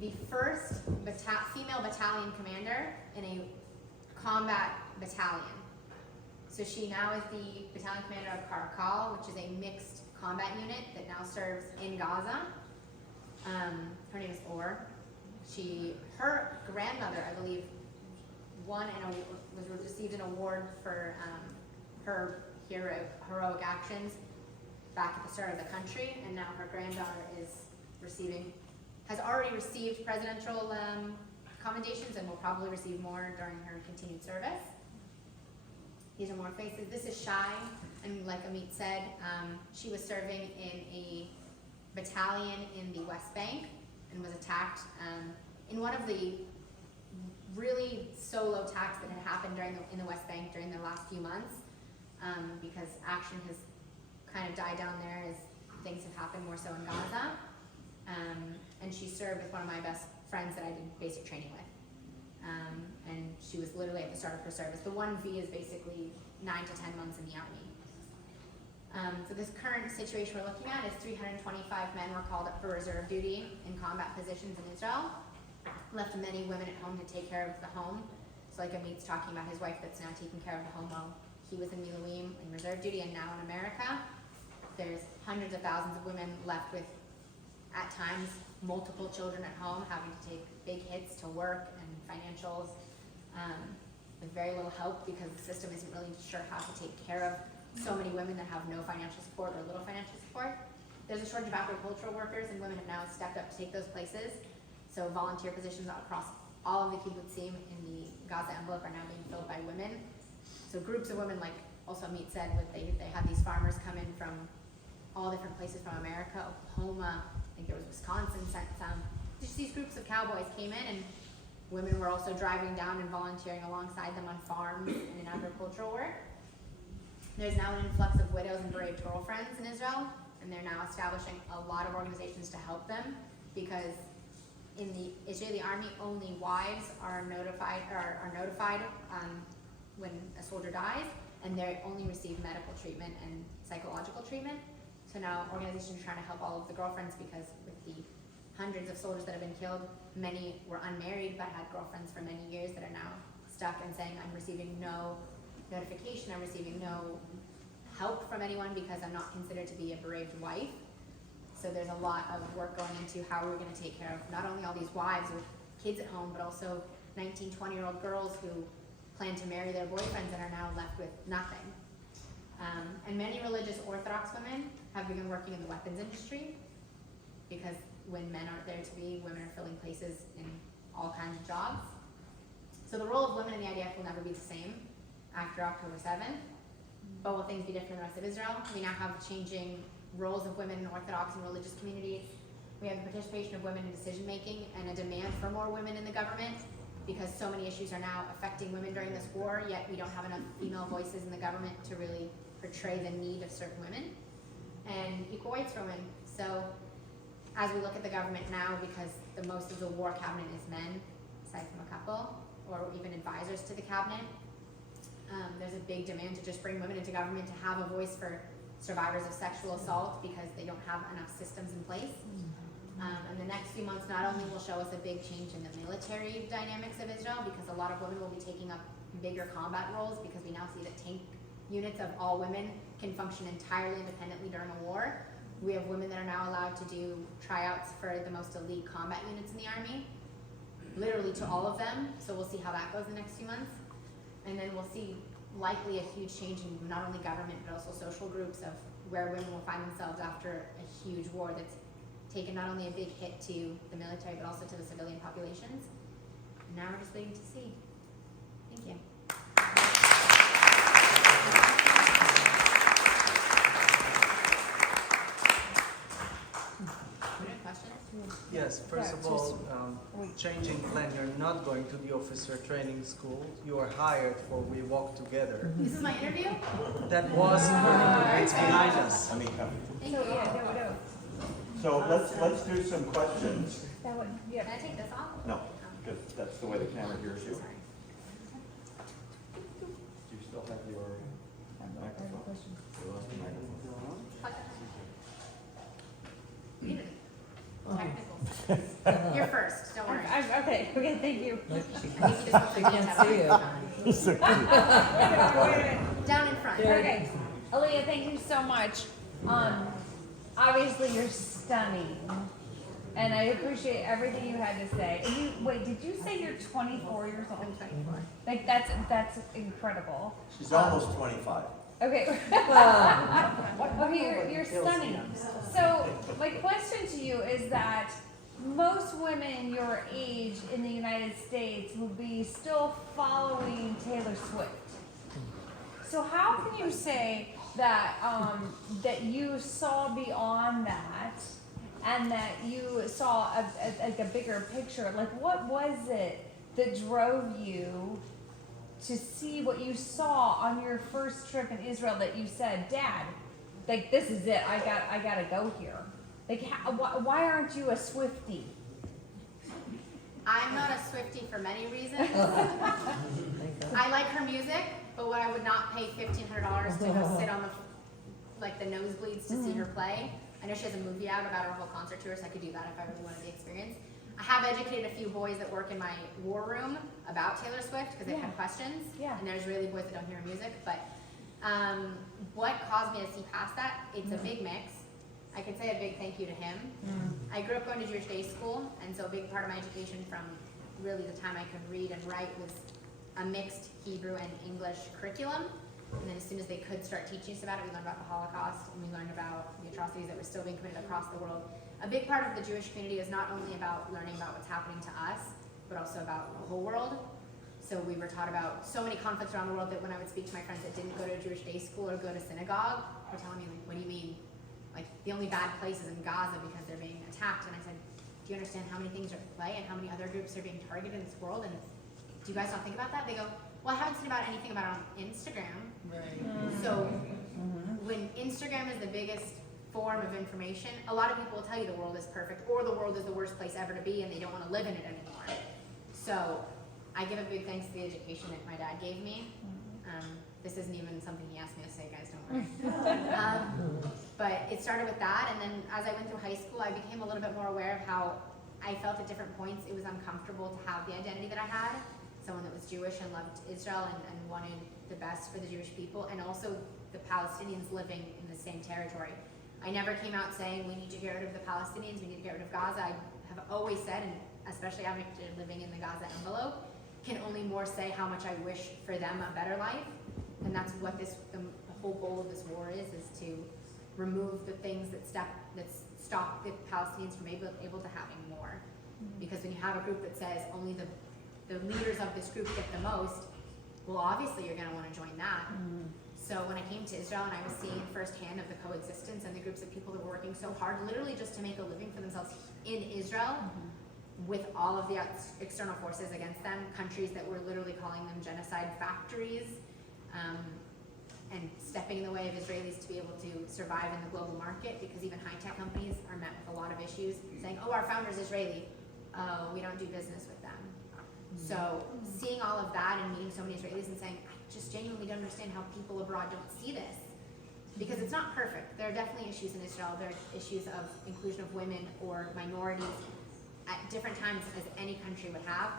the first female battalion commander in a combat battalion. So she now is the battalion commander of Karakal, which is a mixed combat unit that now serves in Gaza. Her name is Or. Her grandmother, I believe, received an award for her heroic actions back at the start of the country, and now her granddaughter has already received presidential commendations and will probably receive more during her continued service. These are more faces. This is Shai, and like Amit said, she was serving in a battalion in the West Bank and was attacked in one of the really solo attacks that had happened in the West Bank during the last few months, because action has kind of died down there as things have happened more so in Gaza. And she served with one of my best friends that I did basic training with. And she was literally at the start of her service. The 1V is basically 9 to 10 months in the Army. So this current situation we're looking at is 325 men were called up for reserve duty in combat positions in Israel. Left many women at home to take care of the home. So like Amit's talking about his wife that's now taking care of the home while he was in Miluim in reserve duty, and now in America. There's hundreds of thousands of women left with, at times, multiple children at home, having to take big hits to work and financials, with very little help because the system isn't really sure how to take care of so many women that have no financial support or little financial support. There's a shortage of agricultural workers, and women have now stepped up to take those places. So volunteer positions across all of the kibbutzim in the Gaza envelope are now being filled by women. So groups of women, like also Meet said, they had these farmers come in from all different places from America, Oklahoma, I think there was Wisconsin sent some. Just these groups of cowboys came in, and women were also driving down and volunteering alongside them on farms and in agricultural work. There's now an influx of widows and bereaved girlfriends in Israel, and they're now establishing a lot of organizations to help them, because in the Israeli army, only wives are notified when a soldier dies, and they only receive medical treatment and psychological treatment. So now organizations are trying to help all of the girlfriends, because with the hundreds of soldiers that have been killed, many were unmarried but had girlfriends for many years that are now stuck and saying, I'm receiving no notification, I'm receiving no help from anyone because I'm not considered to be a bereaved wife. So there's a lot of work going into how we're going to take care of not only all these wives with kids at home, but also 19, 20-year-old girls who plan to marry their boyfriends and are now left with nothing. And many religious Orthodox women have begun working in the weapons industry, because when men aren't there to be, women are filling places in all kinds of jobs. So the role of women in the IDF will never be the same after October 7th, but will things be different in the rest of Israel? We now have changing roles of women in Orthodox and religious communities. We have the participation of women in decision making and a demand for more women in the government, because so many issues are now affecting women during this war, yet we don't have enough female voices in the government to really portray the need of certain women. And equal rights for women. So as we look at the government now, because the most of the war cabinet is men, aside from a couple, or even advisors to the cabinet, there's a big demand to just bring women into government to have a voice for survivors of sexual assault, because they don't have enough systems in place. And the next few months not only will show us a big change in the military dynamics of Israel, because a lot of women will be taking up bigger combat roles, because we now see that tank units of all women can function entirely independently during a war. We have women that are now allowed to do tryouts for the most elite combat units in the army, literally to all of them. So we'll see how that goes in the next few months. And then we'll see likely a huge change in not only government, but also social groups of where women will find themselves after a huge war that's taken not only a big hit to the military, but also to the civilian populations. And now we're just waiting to see. Thank you. Any questions? Yes, first of all, changing plan, you're not going to the officer training school. You are hired for We Walk Together. This is my interview? That was, it's behind us. Let me come. Thank you. So let's do some questions. Can I take this off? No, because that's the way the camera hears you. Sorry. Do you still have your microphone? You lost the microphone? Plug that in. You did. Technical. You're first, don't worry. Okay, thank you. I think you just put the can't see you. down in front. Okay, Aliya, thank you so much. Obviously you're stunning, and I appreciate everything you had to say. And wait, did you say you're 24 years old? I'm 24. Like that's incredible. She's almost 25. Okay. Okay, you're stunning. So my question to you is that most women your age in the United States will be still following Taylor Swift. So how can you say that that you saw beyond that, and that you saw a bigger picture? Like, what was it that drove you to see what you saw on your first trip in Israel that you said, Dad, like, this is it, I gotta go here? Like, why aren't you a Swiftie? I'm not a Swiftie for many reasons. I like her music, but what I would not pay $1,500 to go sit on the nosebleeds to see her play. I know she has a movie out about her whole concert tour, so I could do that if I really wanted the experience. I have educated a few boys that work in my war room about Taylor Swift because they've had questions. Yeah. And there's really boys that don't hear her music. But what caused me to see past that? It's a big mix. I could say a big thank you to him. I grew up going to Jewish day school, and so a big part of my education from really the time I could read and write was a mixed Hebrew and English curriculum. And then as soon as they could start teaching us about it, we learned about the Holocaust, and we learned about the atrocities that were still being committed across the world. A big part of the Jewish community is not only about learning about what's happening to us, but also about the whole world. So we were taught about so many conflicts around the world that when I would speak to my friends that didn't go to a Jewish day school or go to synagogue, they're telling me, like, what do you mean? Like, the only bad place is in Gaza because they're being attacked. And I said, do you understand how many things are at play and how many other groups are being targeted in this world? And do you guys not think about that? They go, well, I haven't seen about anything about it on Instagram. Right. So when Instagram is the biggest form of information, a lot of people will tell you the world is perfect or the world is the worst place ever to be and they don't want to live in it anymore. So I give a big thanks to the education that my dad gave me. This isn't even something he asked me to say, guys, don't worry. But it started with that, and then as I went through high school, I became a little bit more aware of how I felt at different points it was uncomfortable to have the identity that I had. Someone that was Jewish and loved Israel and wanted the best for the Jewish people, and also the Palestinians living in the same territory. I never came out saying we need to get rid of the Palestinians, we need to get rid of Gaza. I have always said, and especially after living in the Gaza envelope, can only more say how much I wish for them a better life. And that's what the whole goal of this war is to remove the things that stop the Palestinians from able to having more. Because when you have a group that says only the leaders of this group get the most, well, obviously you're going to want to join that. So when I came to Israel and I was seeing firsthand of the coexistence and the groups of people that were working so hard, literally just to make a living for themselves in Israel, with all of the external forces against them, countries that were literally calling them genocide factories, and stepping in the way of Israelis to be able to survive in the global market, because even high-tech companies are met with a lot of issues, saying, oh, our founder's Israeli, we don't do business with them. So seeing all of that and meeting so many Israelis and saying, I just genuinely don't understand how people abroad don't see this. Because it's not perfect. There are definitely issues in Israel. There are issues of inclusion of women or minorities at different times as any country would have.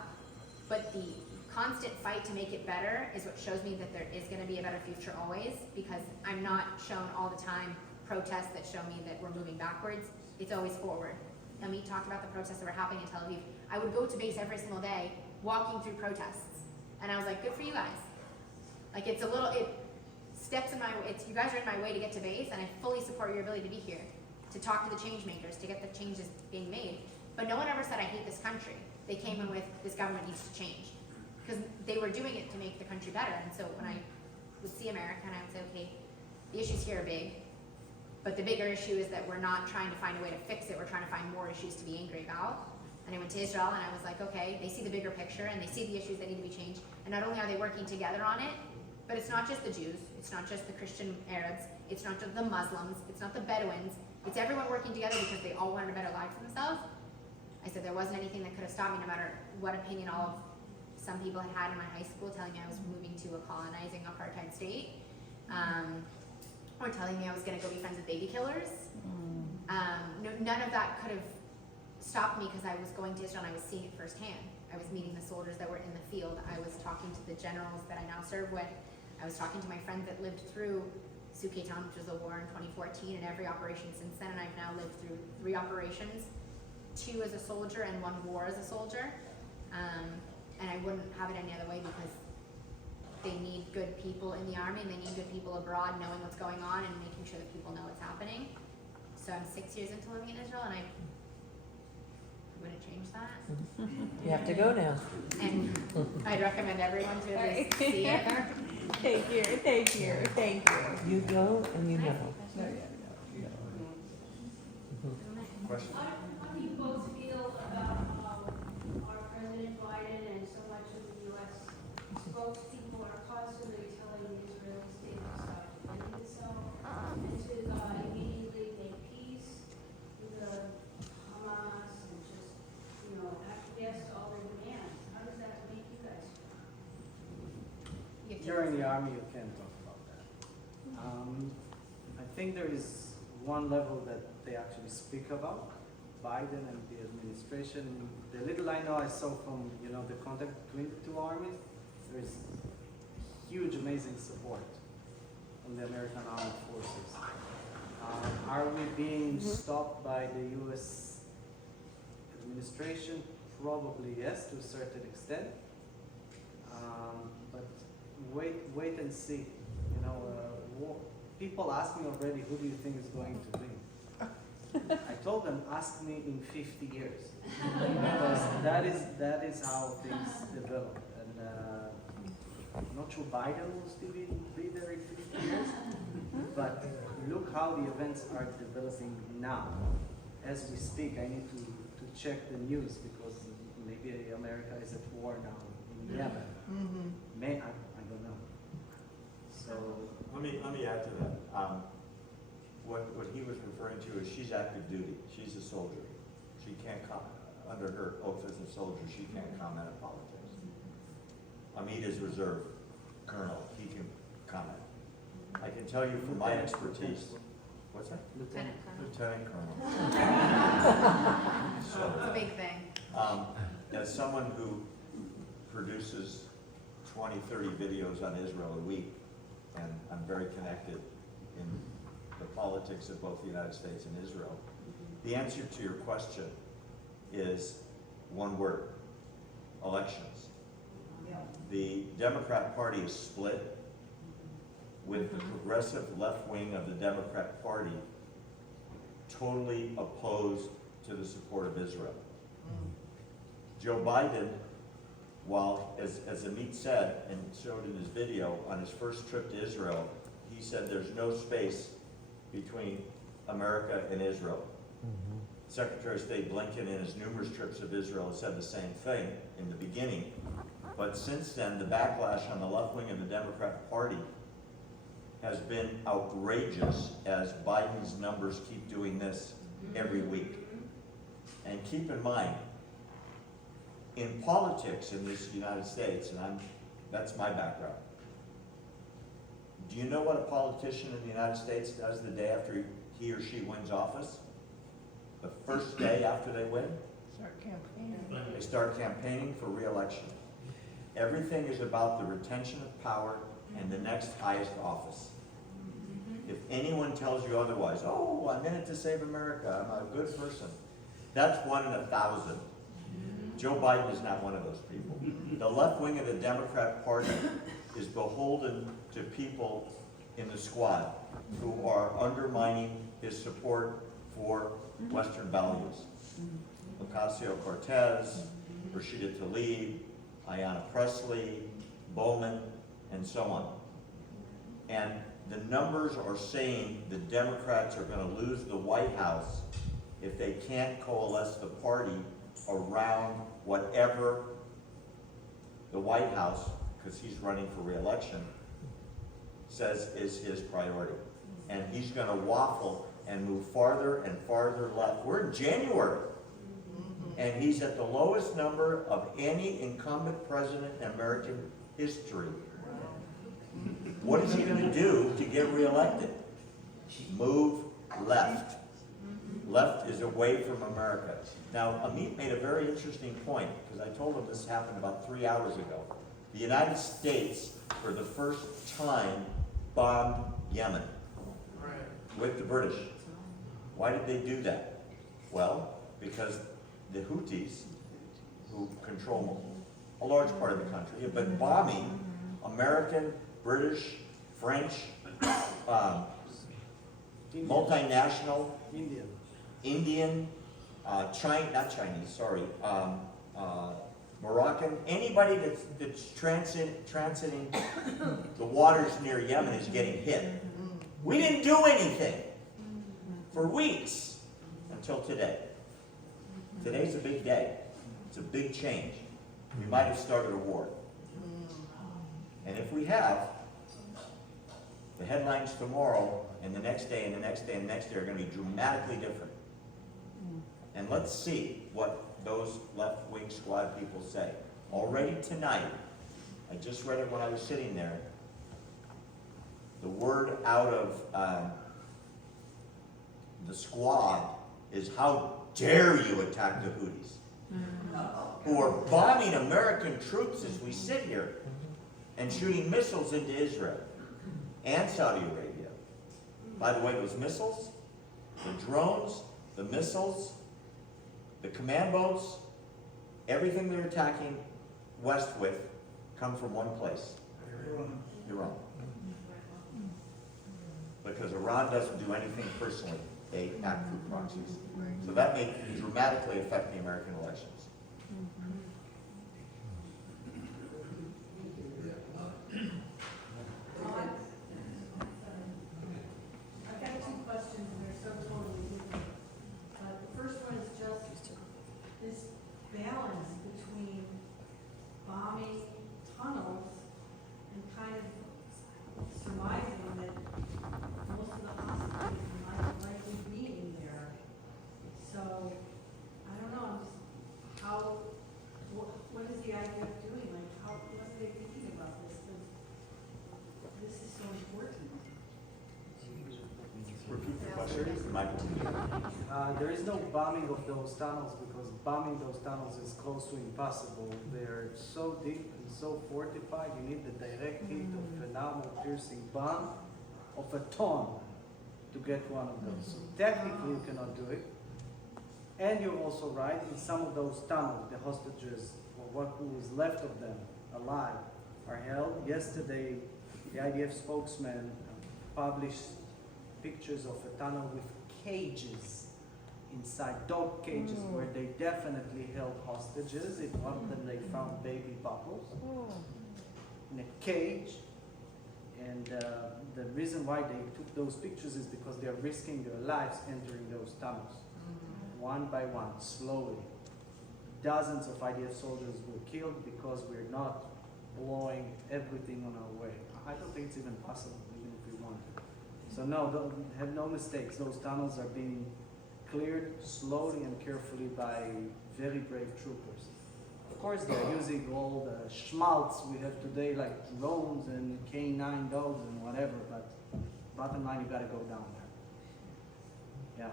But the constant fight to make it better is what shows me that there is going to be a better future always, because I'm not shown all the time protests that show me that we're moving backwards. It's always forward. Amit talked about the protests that were happening in Tel Aviv. I would go to base every single day walking through protests. And I was like, good for you guys. Like, it's steps in my way. You guys are in my way to get to base, and I fully support your ability to be here, to talk to the change makers, to get the changes being made. But no one ever said I hate this country. They came in with this government needs to change, because they were doing it to make the country better. And so when I would see America, and I would say, okay, the issues here are big, but the bigger issue is that we're not trying to find a way to fix it. We're trying to find more issues to be angry about. And I went to Israel, and I was like, okay, they see the bigger picture, and they see the issues that need to be changed. And not only are they working together on it, but it's not just the Jews, it's not just the Christian Arabs, it's not just the Muslims, it's not the Bedouins, it's everyone working together because they all wanted a better life for themselves. I said there wasn't anything that could have stopped me, no matter what opinion all of some people had in my high school telling me I was moving to a colonizing apartheid state, or telling me I was gonna go be friends with baby killers. None of that could have stopped me, because I was going to Israel and I was seeing it firsthand. I was meeting the soldiers that were in the field. I was talking to the generals that I now serve with. I was talking to my friends that lived through Sukeitan, which was a war in 2014, and every operation since then. And I've now lived through 3 operations, 2 as a soldier and 1 war as a soldier. And I wouldn't have it any other way, because they need good people in the army, and they need good people abroad knowing what's going on and making sure that people know what's happening. So I'm 6 years into living in Israel, and I wouldn't change that. You have to go now. And I'd recommend everyone to at least see it. Thank you, thank you, thank you. You go and you know. Question? How do you both feel about our President Biden and so much of the U.S. spokespeople are constantly telling the Israeli state to stop defending itself and to immediately make peace with the Hamas and just, acquiesce to all their demands? How does that make you guys feel? You're in the army, you can't talk about that. I think there is one level that they actually speak about, Biden and the administration. The little I know I saw from the contact between the 2 armies, there is huge, amazing support from the American armed forces. Are we being stopped by the U.S. administration? Probably yes, to a certain extent. But wait and see. People ask me already, who do you think is going to win? I told them, ask me in 50 years, because that is how things develop. And I'm not sure Biden will still be there in 50 years, but look how the events are developing now. As we speak, I need to check the news, because maybe America is at war now in Yemen. I don't know. So Let me add to that. What he was referring to is she's active duty. She's a soldier. She can't under her oath as a soldier, she can't comment on politics. Amit is reserve colonel. He can comment. I can tell you from my expertise. What's that? Lieutenant Colonel. Lieutenant colonel. It's a big thing. As someone who produces 20, 30 videos on Israel a week, and I'm very connected in the politics of both the United States and Israel, the answer to your question is one word: elections. The Democrat Party is split, with the progressive left wing of the Democrat Party totally opposed to the support of Israel. Joe Biden, while, as Amit said and showed in his video, on his first trip to Israel, he said there's no space between America and Israel. Secretary of State Blinken, in his numerous trips of Israel, has said the same thing in the beginning. But since then, the backlash on the left wing of the Democrat Party has been outrageous, as Biden's numbers keep doing this every week. And keep in mind, in politics in this United States, and that's my background, do you know what a politician in the United States does the day after he or she wins office? The first day after they win? Start campaigning. They start campaigning for re-election. Everything is about the retention of power and the next highest office. If anyone tells you otherwise, oh, I'm in it to save America, I'm a good person, that's 1 in 1,000. Joe Biden is not one of those people. The left wing of the Democrat Party is beholden to people in the squad who are undermining his support for Western values. Ocasio-Cortez, Rashida Tlaib, Ayanna Pressley, Bowman, and so on. And the numbers are saying the Democrats are going to lose the White House if they can't coalesce the party around whatever the White House, because he's running for re-election, says is his priority. And he's going to waffle and move farther and farther left. We're in January, and he's at the lowest number of any incumbent president in American history. What is he going to do to get reelected? Move left. Left is away from America. Now, Amit made a very interesting point, because I told him this happened about 3 hours ago. The United States, for the first time, bombed Yemen with the British. Why did they do that? Well, because the Houthis, who control a large part of the country, have been bombing American, British, French, multinational, Indian, not Chinese, sorry, Moroccan, anybody that's transiting the waters near Yemen is getting hit. We didn't do anything for weeks until today. Today's a big day. It's a big change. We might have started a war. And if we have, the headlines tomorrow and the next day and the next day and the next day are going to be dramatically different. And let's see what those left-wing squad people say. Already tonight, I just read it when I was sitting there, the word out of the squad is, how dare you attack the Houthis, who are bombing American troops as we sit here and shooting missiles into Israel and Saudi Arabia. By the way, those missiles, the drones, the missiles, the command boats, everything they're attacking west with come from one place, Iran. Because Iran doesn't do anything personally, they act through proxies. So that may dramatically affect the American elections. I've got two questions, and they're so totally different. The first one is just this balance between bombing tunnels and kind of surmising that most of the hostages might likely be in there. So, I don't know, just how, what is the IDF doing? Like, what are they thinking about this? Because this is so important. Repeat the question, Michael. There is no bombing of those tunnels, because bombing those tunnels is close to impossible. They're so deep and so fortified, you need the direct hit of an armor-piercing bomb of a ton to get one of those. So technically you cannot do it. And you're also right, in some of those tunnels, the hostages, or who is left of them alive, are held. Yesterday, the IDF spokesman published pictures of a tunnel with cages inside, dog cages, where they definitely held hostages. In one of them they found baby buckles in a cage. And the reason why they took those pictures is because they are risking their lives entering those tunnels. One by one, slowly. Dozens of IDF soldiers were killed because we're not blowing everything on our way. I don't think it's even possible, even if we wanted. So no, have no mistakes. Those tunnels are being cleared slowly and carefully by very brave troopers. Of course, they're using all the schmaltz we have today, like drones and K9 dogs and whatever, but bottom line, you gotta go down there. Yeah.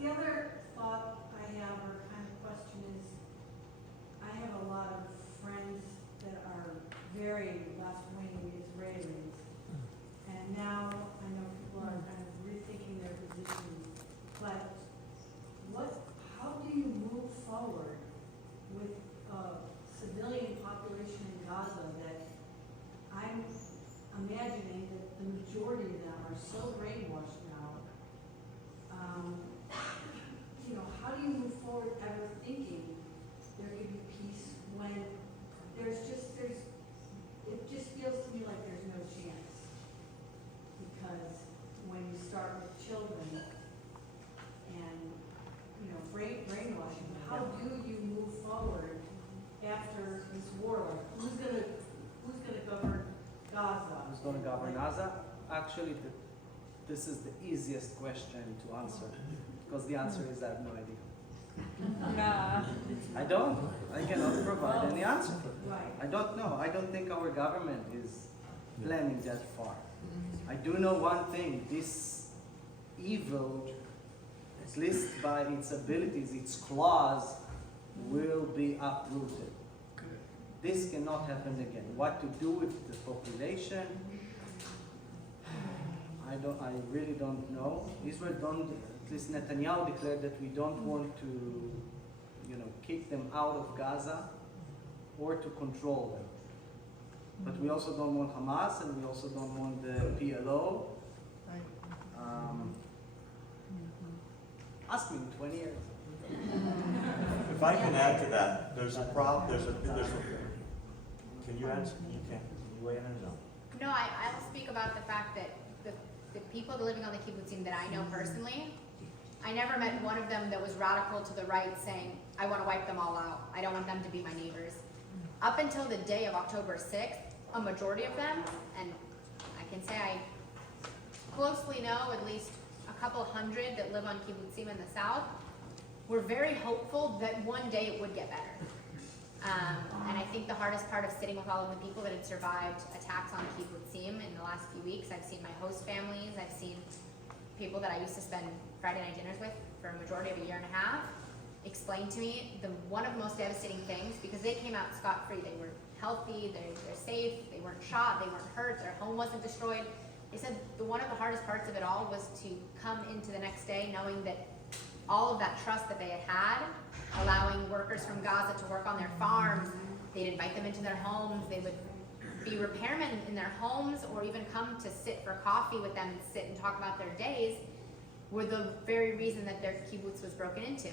The other thought I have, or kind of question, is I have a lot of friends that are very left-wing Israelis, and now I know people are kind of rethinking their positions, but how do you move forward with a civilian population in Gaza that I'm imagining so brainwashed now. You know, how do you move forward ever thinking there could be peace when it just feels to me like there's no chance. Because when you start with children and, you know, brainwashing, how do you move forward after this war? Like, who's gonna govern Gaza? Who's going to govern Gaza? Actually, this is the easiest question to answer, because the answer is I have no idea. Nah. I don't. I cannot provide any answer. Right. I don't know. I don't think our government is planning that far. I do know one thing. This evil, at least by its abilities, its claws, will be uprooted. This cannot happen again. What to do with the population? I really don't know. Israel don't, at least Netanyahu declared that we don't want to, you know, kick them out of Gaza or to control them. But we also don't want Hamas, and we also don't want the PLO. Ask me in 20 years. If I can add to that, there's a problem, can you answer, can you weigh in or no? No, I'll speak about the fact that the people living on the kibbutzim that I know personally, I never met one of them that was radical to the right saying, I want to wipe them all out. I don't want them to be my neighbors. Up until the day of October 6th, a majority of them, and I can say I closely know at least a couple hundred that live on kibbutzim in the south, were very hopeful that one day it would get better. And I think the hardest part of sitting with all of the people that had survived attacks on kibbutzim in the last few weeks, I've seen my host families, I've seen people that I used to spend Friday night dinners with for a majority of a year and a half, explain to me one of the most devastating things, because they came out scot-free. They were healthy, they're safe, they weren't shot, they weren't hurt, their home wasn't destroyed. They said one of the hardest parts of it all was to come into the next day knowing that all of that trust that they had, allowing workers from Gaza to work on their farms, they'd invite them into their homes, they would be repairmen in their homes, or even come to sit for coffee with them and sit and talk about their days, were the very reason that their kibbutz was broken into.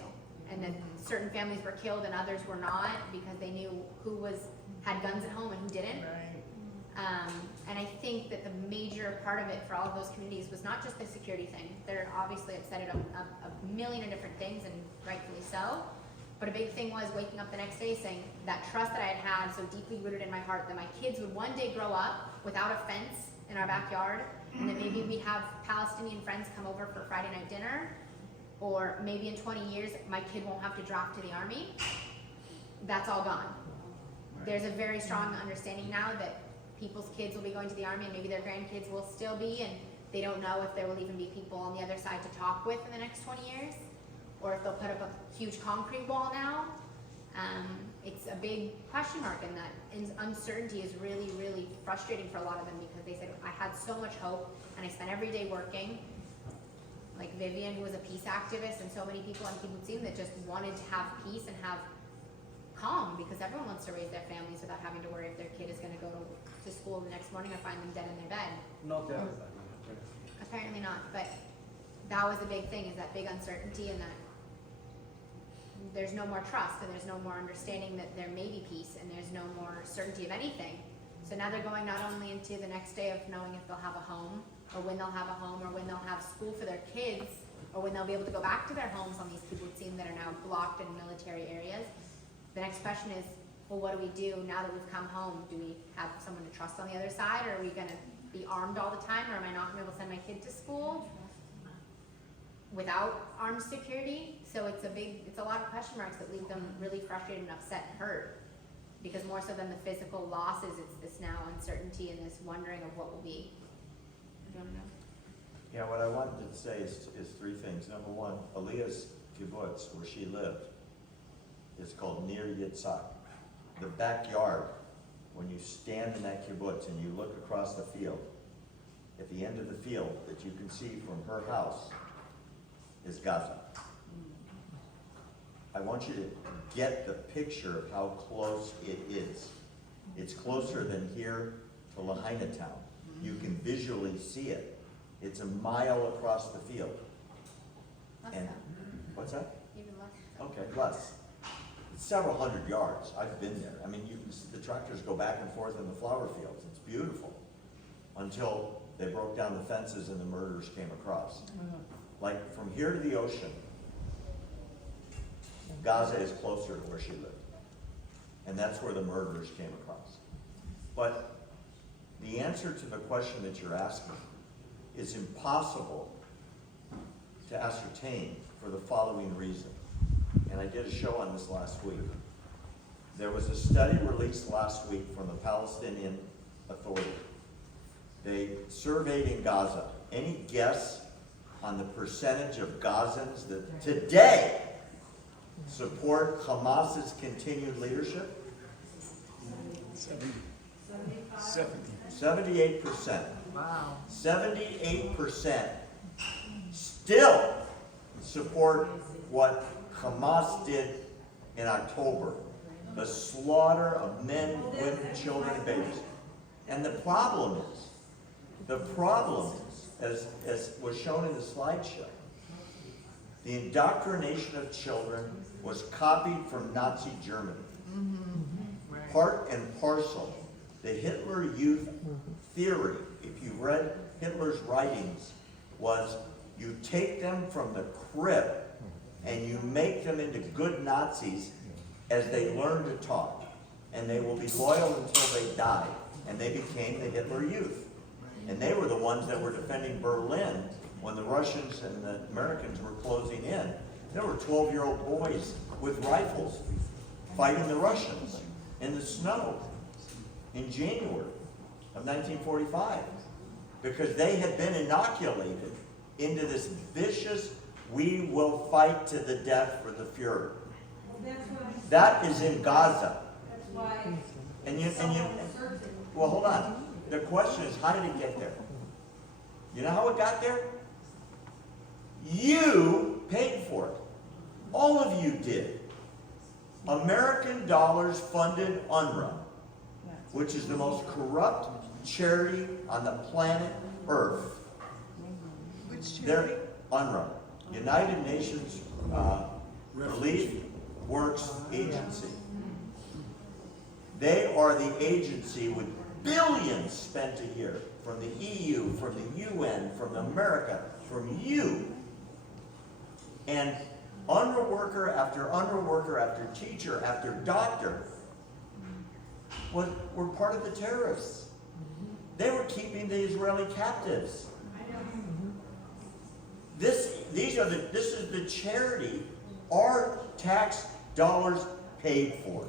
And that certain families were killed and others were not, because they knew who had guns at home and who didn't. And I think that the major part of it for all of those communities was not just the security thing. They're obviously upset at a million of different things, and rightfully so. But a big thing was waking up the next day saying that trust that I had so deeply rooted in my heart that my kids would one day grow up without a fence in our backyard, and that maybe we'd have Palestinian friends come over for Friday night dinner, or maybe in 20 years my kid won't have to drop to the army. That's all gone. There's a very strong understanding now that people's kids will be going to the army, and maybe their grandkids will still be, and they don't know if there will even be people on the other side to talk with in the next 20 years, or if they'll put up a huge concrete wall now. It's a big question mark, and that uncertainty is really, really frustrating for a lot of them, because they said, I had so much hope, and I spent every day working. Like Vivian, who was a peace activist, and so many people on kibbutzim that just wanted to have peace and have calm, because everyone wants to raise their families without having to worry if their kid is going to go to school the next morning or find them dead in their bed. Not everybody. Apparently not, but that was the big thing, is that big uncertainty, and that there's no more trust, and there's no more understanding that there may be peace, and there's no more certainty of anything. So now they're going not only into the next day of knowing if they'll have a home, or when they'll have a home, or when they'll have school for their kids, or when they'll be able to go back to their homes on these kibbutzim that are now blocked in military areas. The next question is, well, what do we do now that we've come home? Do we have someone to trust on the other side, or are we gonna be armed all the time, or am I not gonna be able to send my kid to school without armed security? So it's a lot of question marks that leave them really frustrated and upset and hurt, because more so than the physical losses, it's this now uncertainty and this wondering of what will be. Do you wanna know? Yeah, what I wanted to say is three things. Number one, Aliya's kibbutz, where she lived, is called Nir Yitzhak. The backyard, when you stand in that kibbutz and you look across the field, at the end of the field that you can see from her house is Gaza. I want you to get the picture of how close it is. It's closer than here to Lahaina town. You can visually see it. It's a mile across the field. Less And, so. what's that? Even less so. Okay, less. It's several hundred yards. I've been there. I mean, the tractors go back and forth in the flower fields. It's beautiful. Until they broke down the fences and the murderers came across. Like, from here to the ocean, Gaza is closer to where she lived. And that's where the murderers came across. But the answer to the question that you're asking is impossible to ascertain for the following reason. And I did a show on this last week. There was a study released last week from the Palestinian Authority. They surveyed in Gaza. Any guess on the percentage of Gazans that today support Hamas's continued leadership? 78%. Wow. 78% still support what Hamas did in October. The slaughter of men, women, children, and babies. And the problem is, as was shown in the slideshow, the indoctrination of children was copied from Nazi Germany. Part and parcel. The Hitler Youth theory, if you read Hitler's writings, was you take them from the crib and you make them into good Nazis as they learn to talk. And they will be loyal until they die. And they became the Hitler Youth. And they were the ones that were defending Berlin when the Russians and the Americans were closing in. There were 12-year-old boys with rifles fighting the Russians in the snow in January of 1945 because they had been inoculated into this vicious, we will fight to the death for the Fuhrer. That is in Gaza. That's why. And well, hold on. The question is, how did it get there? You know how it got there? You paid for it. All of you did. American dollars funded UNRWA, which is the most corrupt charity on the planet Earth. Which They're UNRWA, United Nations Relief Works Agency. They are the agency with billions spent a year from the EU, from the UN, from America, from you. And UNRWA worker after UNRWA worker after teacher after doctor were part of the terrorists. They were keeping the Israeli captives. This is the charity our tax dollars paid for.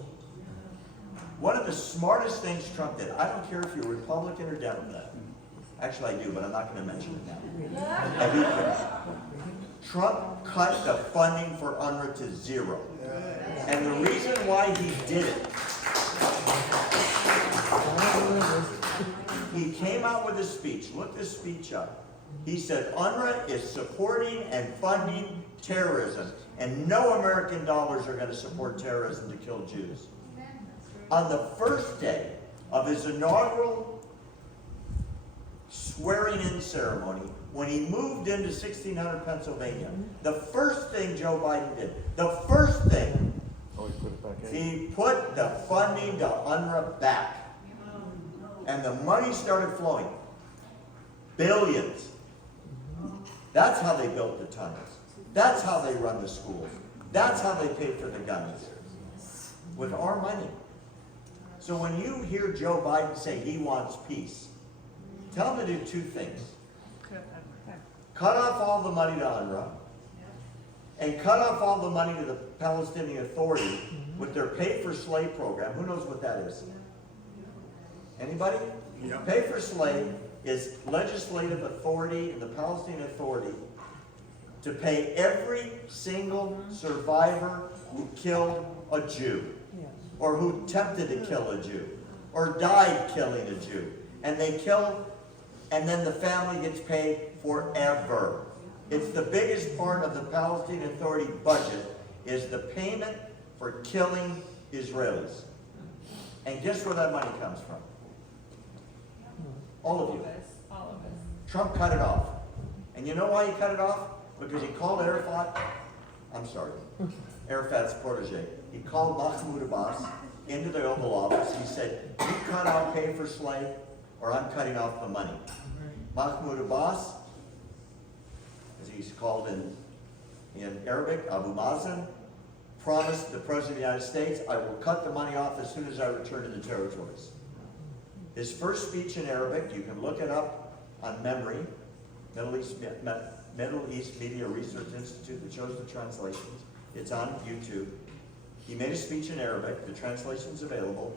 One of the smartest things Trump did, I don't care if you're Republican or Democrat. Actually, I do, but I'm not going to mention it now. I do care. Trump cut the funding for UNRWA to zero. And the reason why he did it, he came out with a speech. Look this speech up. He said, UNRWA is supporting and funding terrorism, and no American dollars are going to support terrorism to kill Jews. On the first day of his inaugural swearing-in ceremony, when he moved into 1600 Pennsylvania, the first thing Joe Biden did, he put the funding to UNRWA back. And the money started flowing. Billions. That's how they built the tunnels. That's how they run the schools. That's how they paid for the guns. With our money. So when you hear Joe Biden say he wants peace, tell him to do two things. Cut off all the money to UNRWA, and cut off all the money to the Palestinian Authority with their pay-for-slave program. Who knows what that is? Anybody? Yep. Pay-for-slave is legislative authority in the Palestinian Authority to pay every single survivor who killed a Jew, or who attempted to kill a Jew, or died killing a Jew. And they kill, and then the family gets paid forever. It's the biggest part of the Palestinian Authority budget is the payment for killing Israelis. And guess where that money comes from? All of you. All of us. Trump cut it off. And you know why he cut it off? Because he called Arafat's protege. He called Mahmoud Abbas into the Oval Office. He said, you cut out pay for slave, or I'm cutting off the money. Mahmoud Abbas, as he's called in Arabic, Abu Mazen, promised the President of the United States, I will cut the money off as soon as I return to the territories. His first speech in Arabic, you can look it up on Memory, Middle East Media Research Institute that shows the translations. It's on YouTube. He made a speech in Arabic. The translation's available.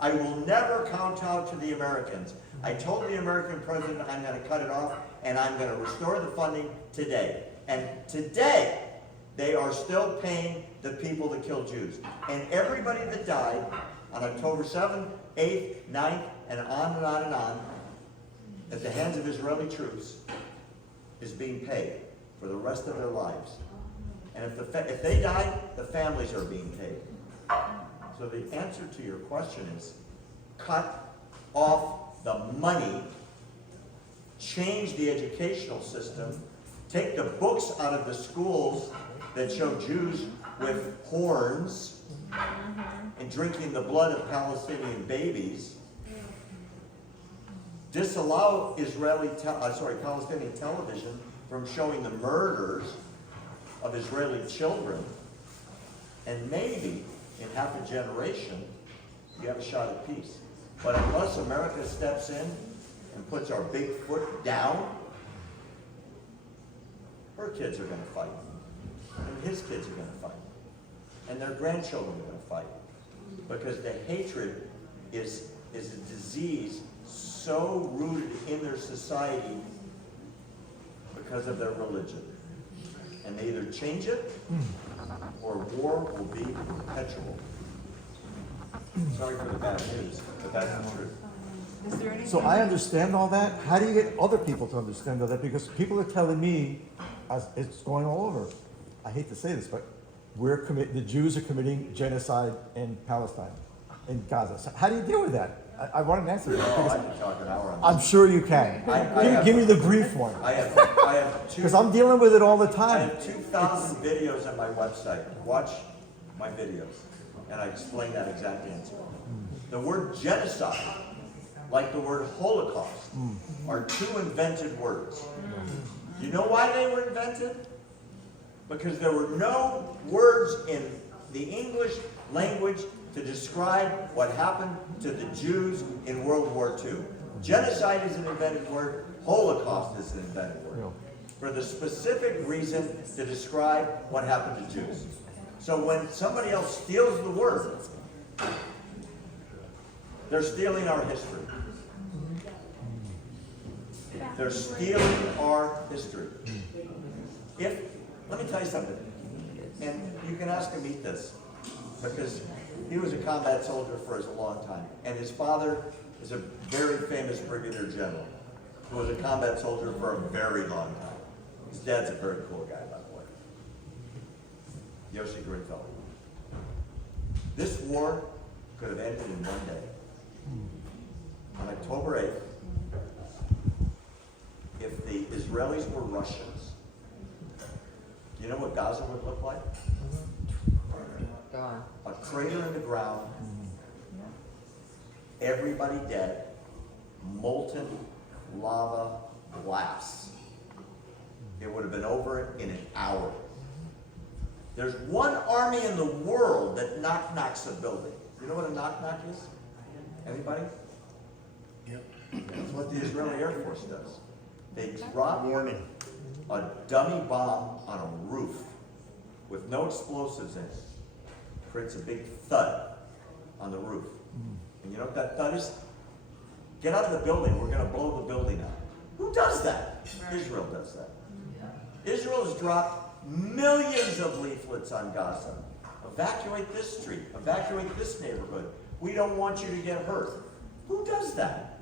I will never kowtow to the Americans. I told the American president I'm going to cut it off, and I'm going to restore the funding today. And today, they are still paying the people that killed Jews. And everybody that died on October 7th, 8th, 9th, and on and on and on, at the hands of Israeli troops, is being paid for the rest of their lives. And if they died, the families are being paid. So the answer to your question is, cut off the money, change the educational system, take the books out of the schools that show Jews with horns and drinking the blood of Palestinian babies, disallow Palestinian television from showing the murders of Israeli children, and maybe in half a generation, you have a shot at peace. But unless America steps in and puts our big foot down, her kids are going to fight, and his kids are going to fight, and their grandchildren are going to fight, because the hatred is a disease so rooted in their society because of their religion. And they either change it, or war will be perpetual. Sorry for the bad news, but that's the truth. Is there anything? So I understand all that. How do you get other people to understand all that? Because people are telling me, as it's going all over, I hate to say this, but the Jews are committing genocide in Palestine, in Gaza. So how do you deal with that? I want an answer to that. Oh, I can talk an hour on that. I'm sure you can. Give me the brief one. I have two. Because I'm dealing with it all the I time. have 2,000 videos on my website. Watch my videos, and I explain that exact answer. The word genocide, like the word Holocaust, are two invented words. You know why they were invented? Because there were no words in the English language to describe what happened to the Jews in World War II. Genocide is an invented word. Holocaust is an invented word. For the specific reason to describe what happened to Jews. So when somebody else steals the word, they're stealing our history. They're stealing our history. Let me tell you something, and you can ask him this, because he was a combat soldier for a long time, and his father is a very famous brigadier general who was a combat soldier for a very long time. His dad's a very cool guy, by the way. Yoshi Greenfeld. This war could have ended in one day. On October 8th, if the Israelis were Russians, you know what Gaza would look like? Gone. A crater in the ground, everybody dead, molten lava blasts. It would have been over in an hour. There's one army in the world that knock-knocks a building. You know what a knock-knock is? Anybody? Yep. That's what the Israeli Air Force does. They drop a dummy bomb on a roof with no explosives in it. Creates a big thud on the roof. And you know what that thud is? Get out of the building, we're going to blow the building up. Who does that? Israel does that. Israel has dropped millions of leaflets on Gaza. Evacuate this street, evacuate this neighborhood. We don't want you to get hurt. Who does that?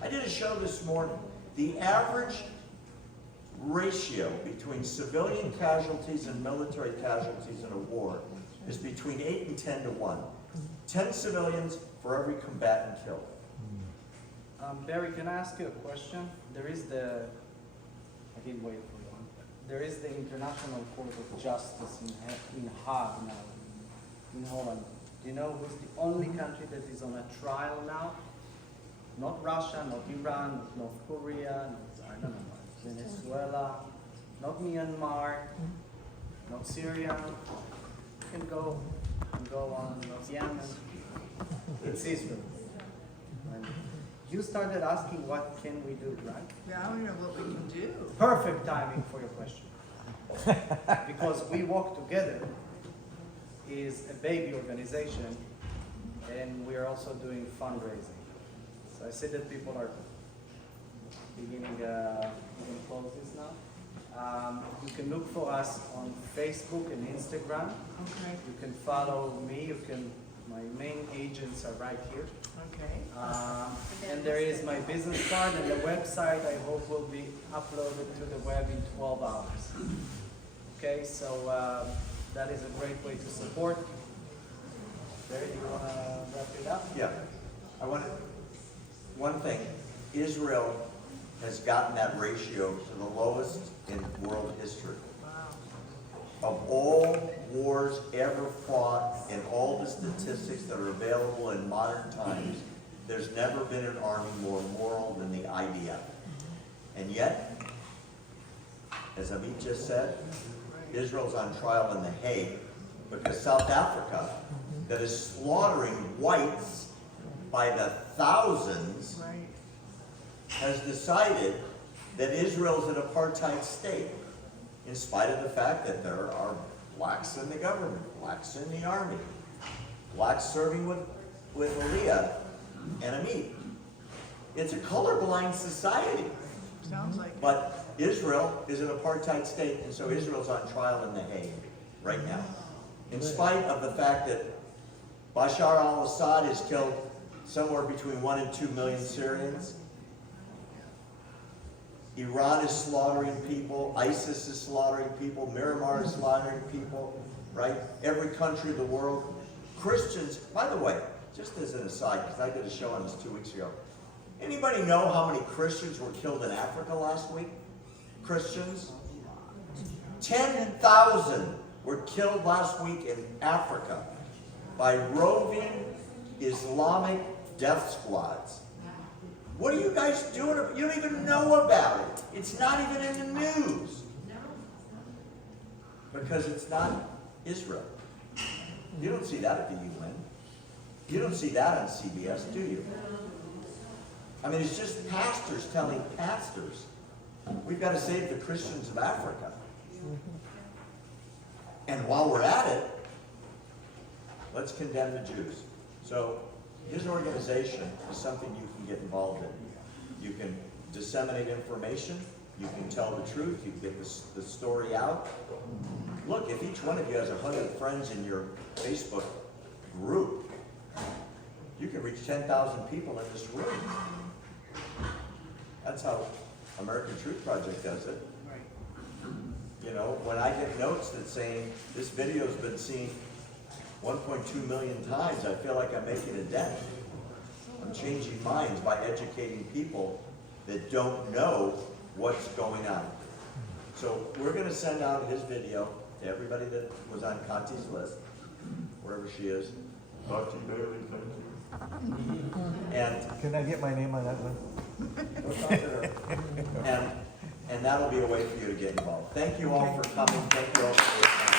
I did a show this morning. The average ratio between civilian casualties and military casualties in a war is between 8 and 10 to 1. 10 civilians for every combatant killed. Barry, can I ask you a question? There is the I can wait for you. There is the International Court of Justice in Hague now, in Holland. Do you know who's the only country that is on a trial now? Not Russia, not Iran, not North Korea, not, I don't know, Venezuela, not Myanmar, not Syria. You can go on, not Yemen. It's Israel. And you started asking what can we do, right? Yeah, I don't know what we can do. Perfect timing for your question. Because We Walk Together is a baby organization, and we are also doing fundraising. So I see that people are beginning to close this now. You can look for us on Facebook and Instagram. Okay, You can follow me. My main agents are right here. okay. And there is my business card, and the website I hope will be uploaded to the web in 12 hours. Okay, so that is a great way to support. Barry, do you want to wrap it up? Yeah, one thing, Israel has gotten that ratio to the lowest in world history. Of all wars ever fought and all the statistics that are available in modern times, there's never been an army more moral than the IDF. And yet, as Amit just said, Israel's on trial in The Hague because South Africa, that is slaughtering whites by the thousands, Right. has decided that Israel's an apartheid state, in spite of the fact that there are blacks in the government, blacks in the army, blacks serving with Aliya and Amit. It's a colorblind society. Sounds like it. But Israel is an apartheid state, and so Israel's on trial in The Hague right now. In spite of the fact that Bashar al-Assad has killed somewhere between 1 and 2 million Syrians, Iran is slaughtering people, ISIS is slaughtering people, Myanmar is slaughtering people, right? Every country of the world. Christians, by the way, just as an aside, because I did a show on this 2 weeks ago. Anybody know how many Christians were killed in Africa last week? Christians? 10,000 were killed last week in Africa by roving Islamic death squads. What are you guys doing? You don't even know about it. It's not even in the news. Because it's not Israel. You don't see that at the UN. You don't see that on CBS, do you? I mean, it's just pastors telling pastors, we've got to save the Christians of Africa. And while we're at it, let's condemn the Jews. So his organization is something you can get involved in. You can disseminate information, you can tell the truth, you can get the story out. Look, if each one of you has 100 friends in your Facebook group, you can reach 10,000 people in this room. That's how American Truth Project does it. You know, when I get notes that saying this video's been seen 1.2 million times, I feel like I'm making a dent. I'm changing minds by educating people that don't know what's going on. So we're going to send out his video to everybody that was on Conti's list, wherever she is. Conti Bailey, thank you. And Can I get my name on that one? go talk to her. And that'll be a way for you to get involved. Thank you all for coming. Thank you all for listening.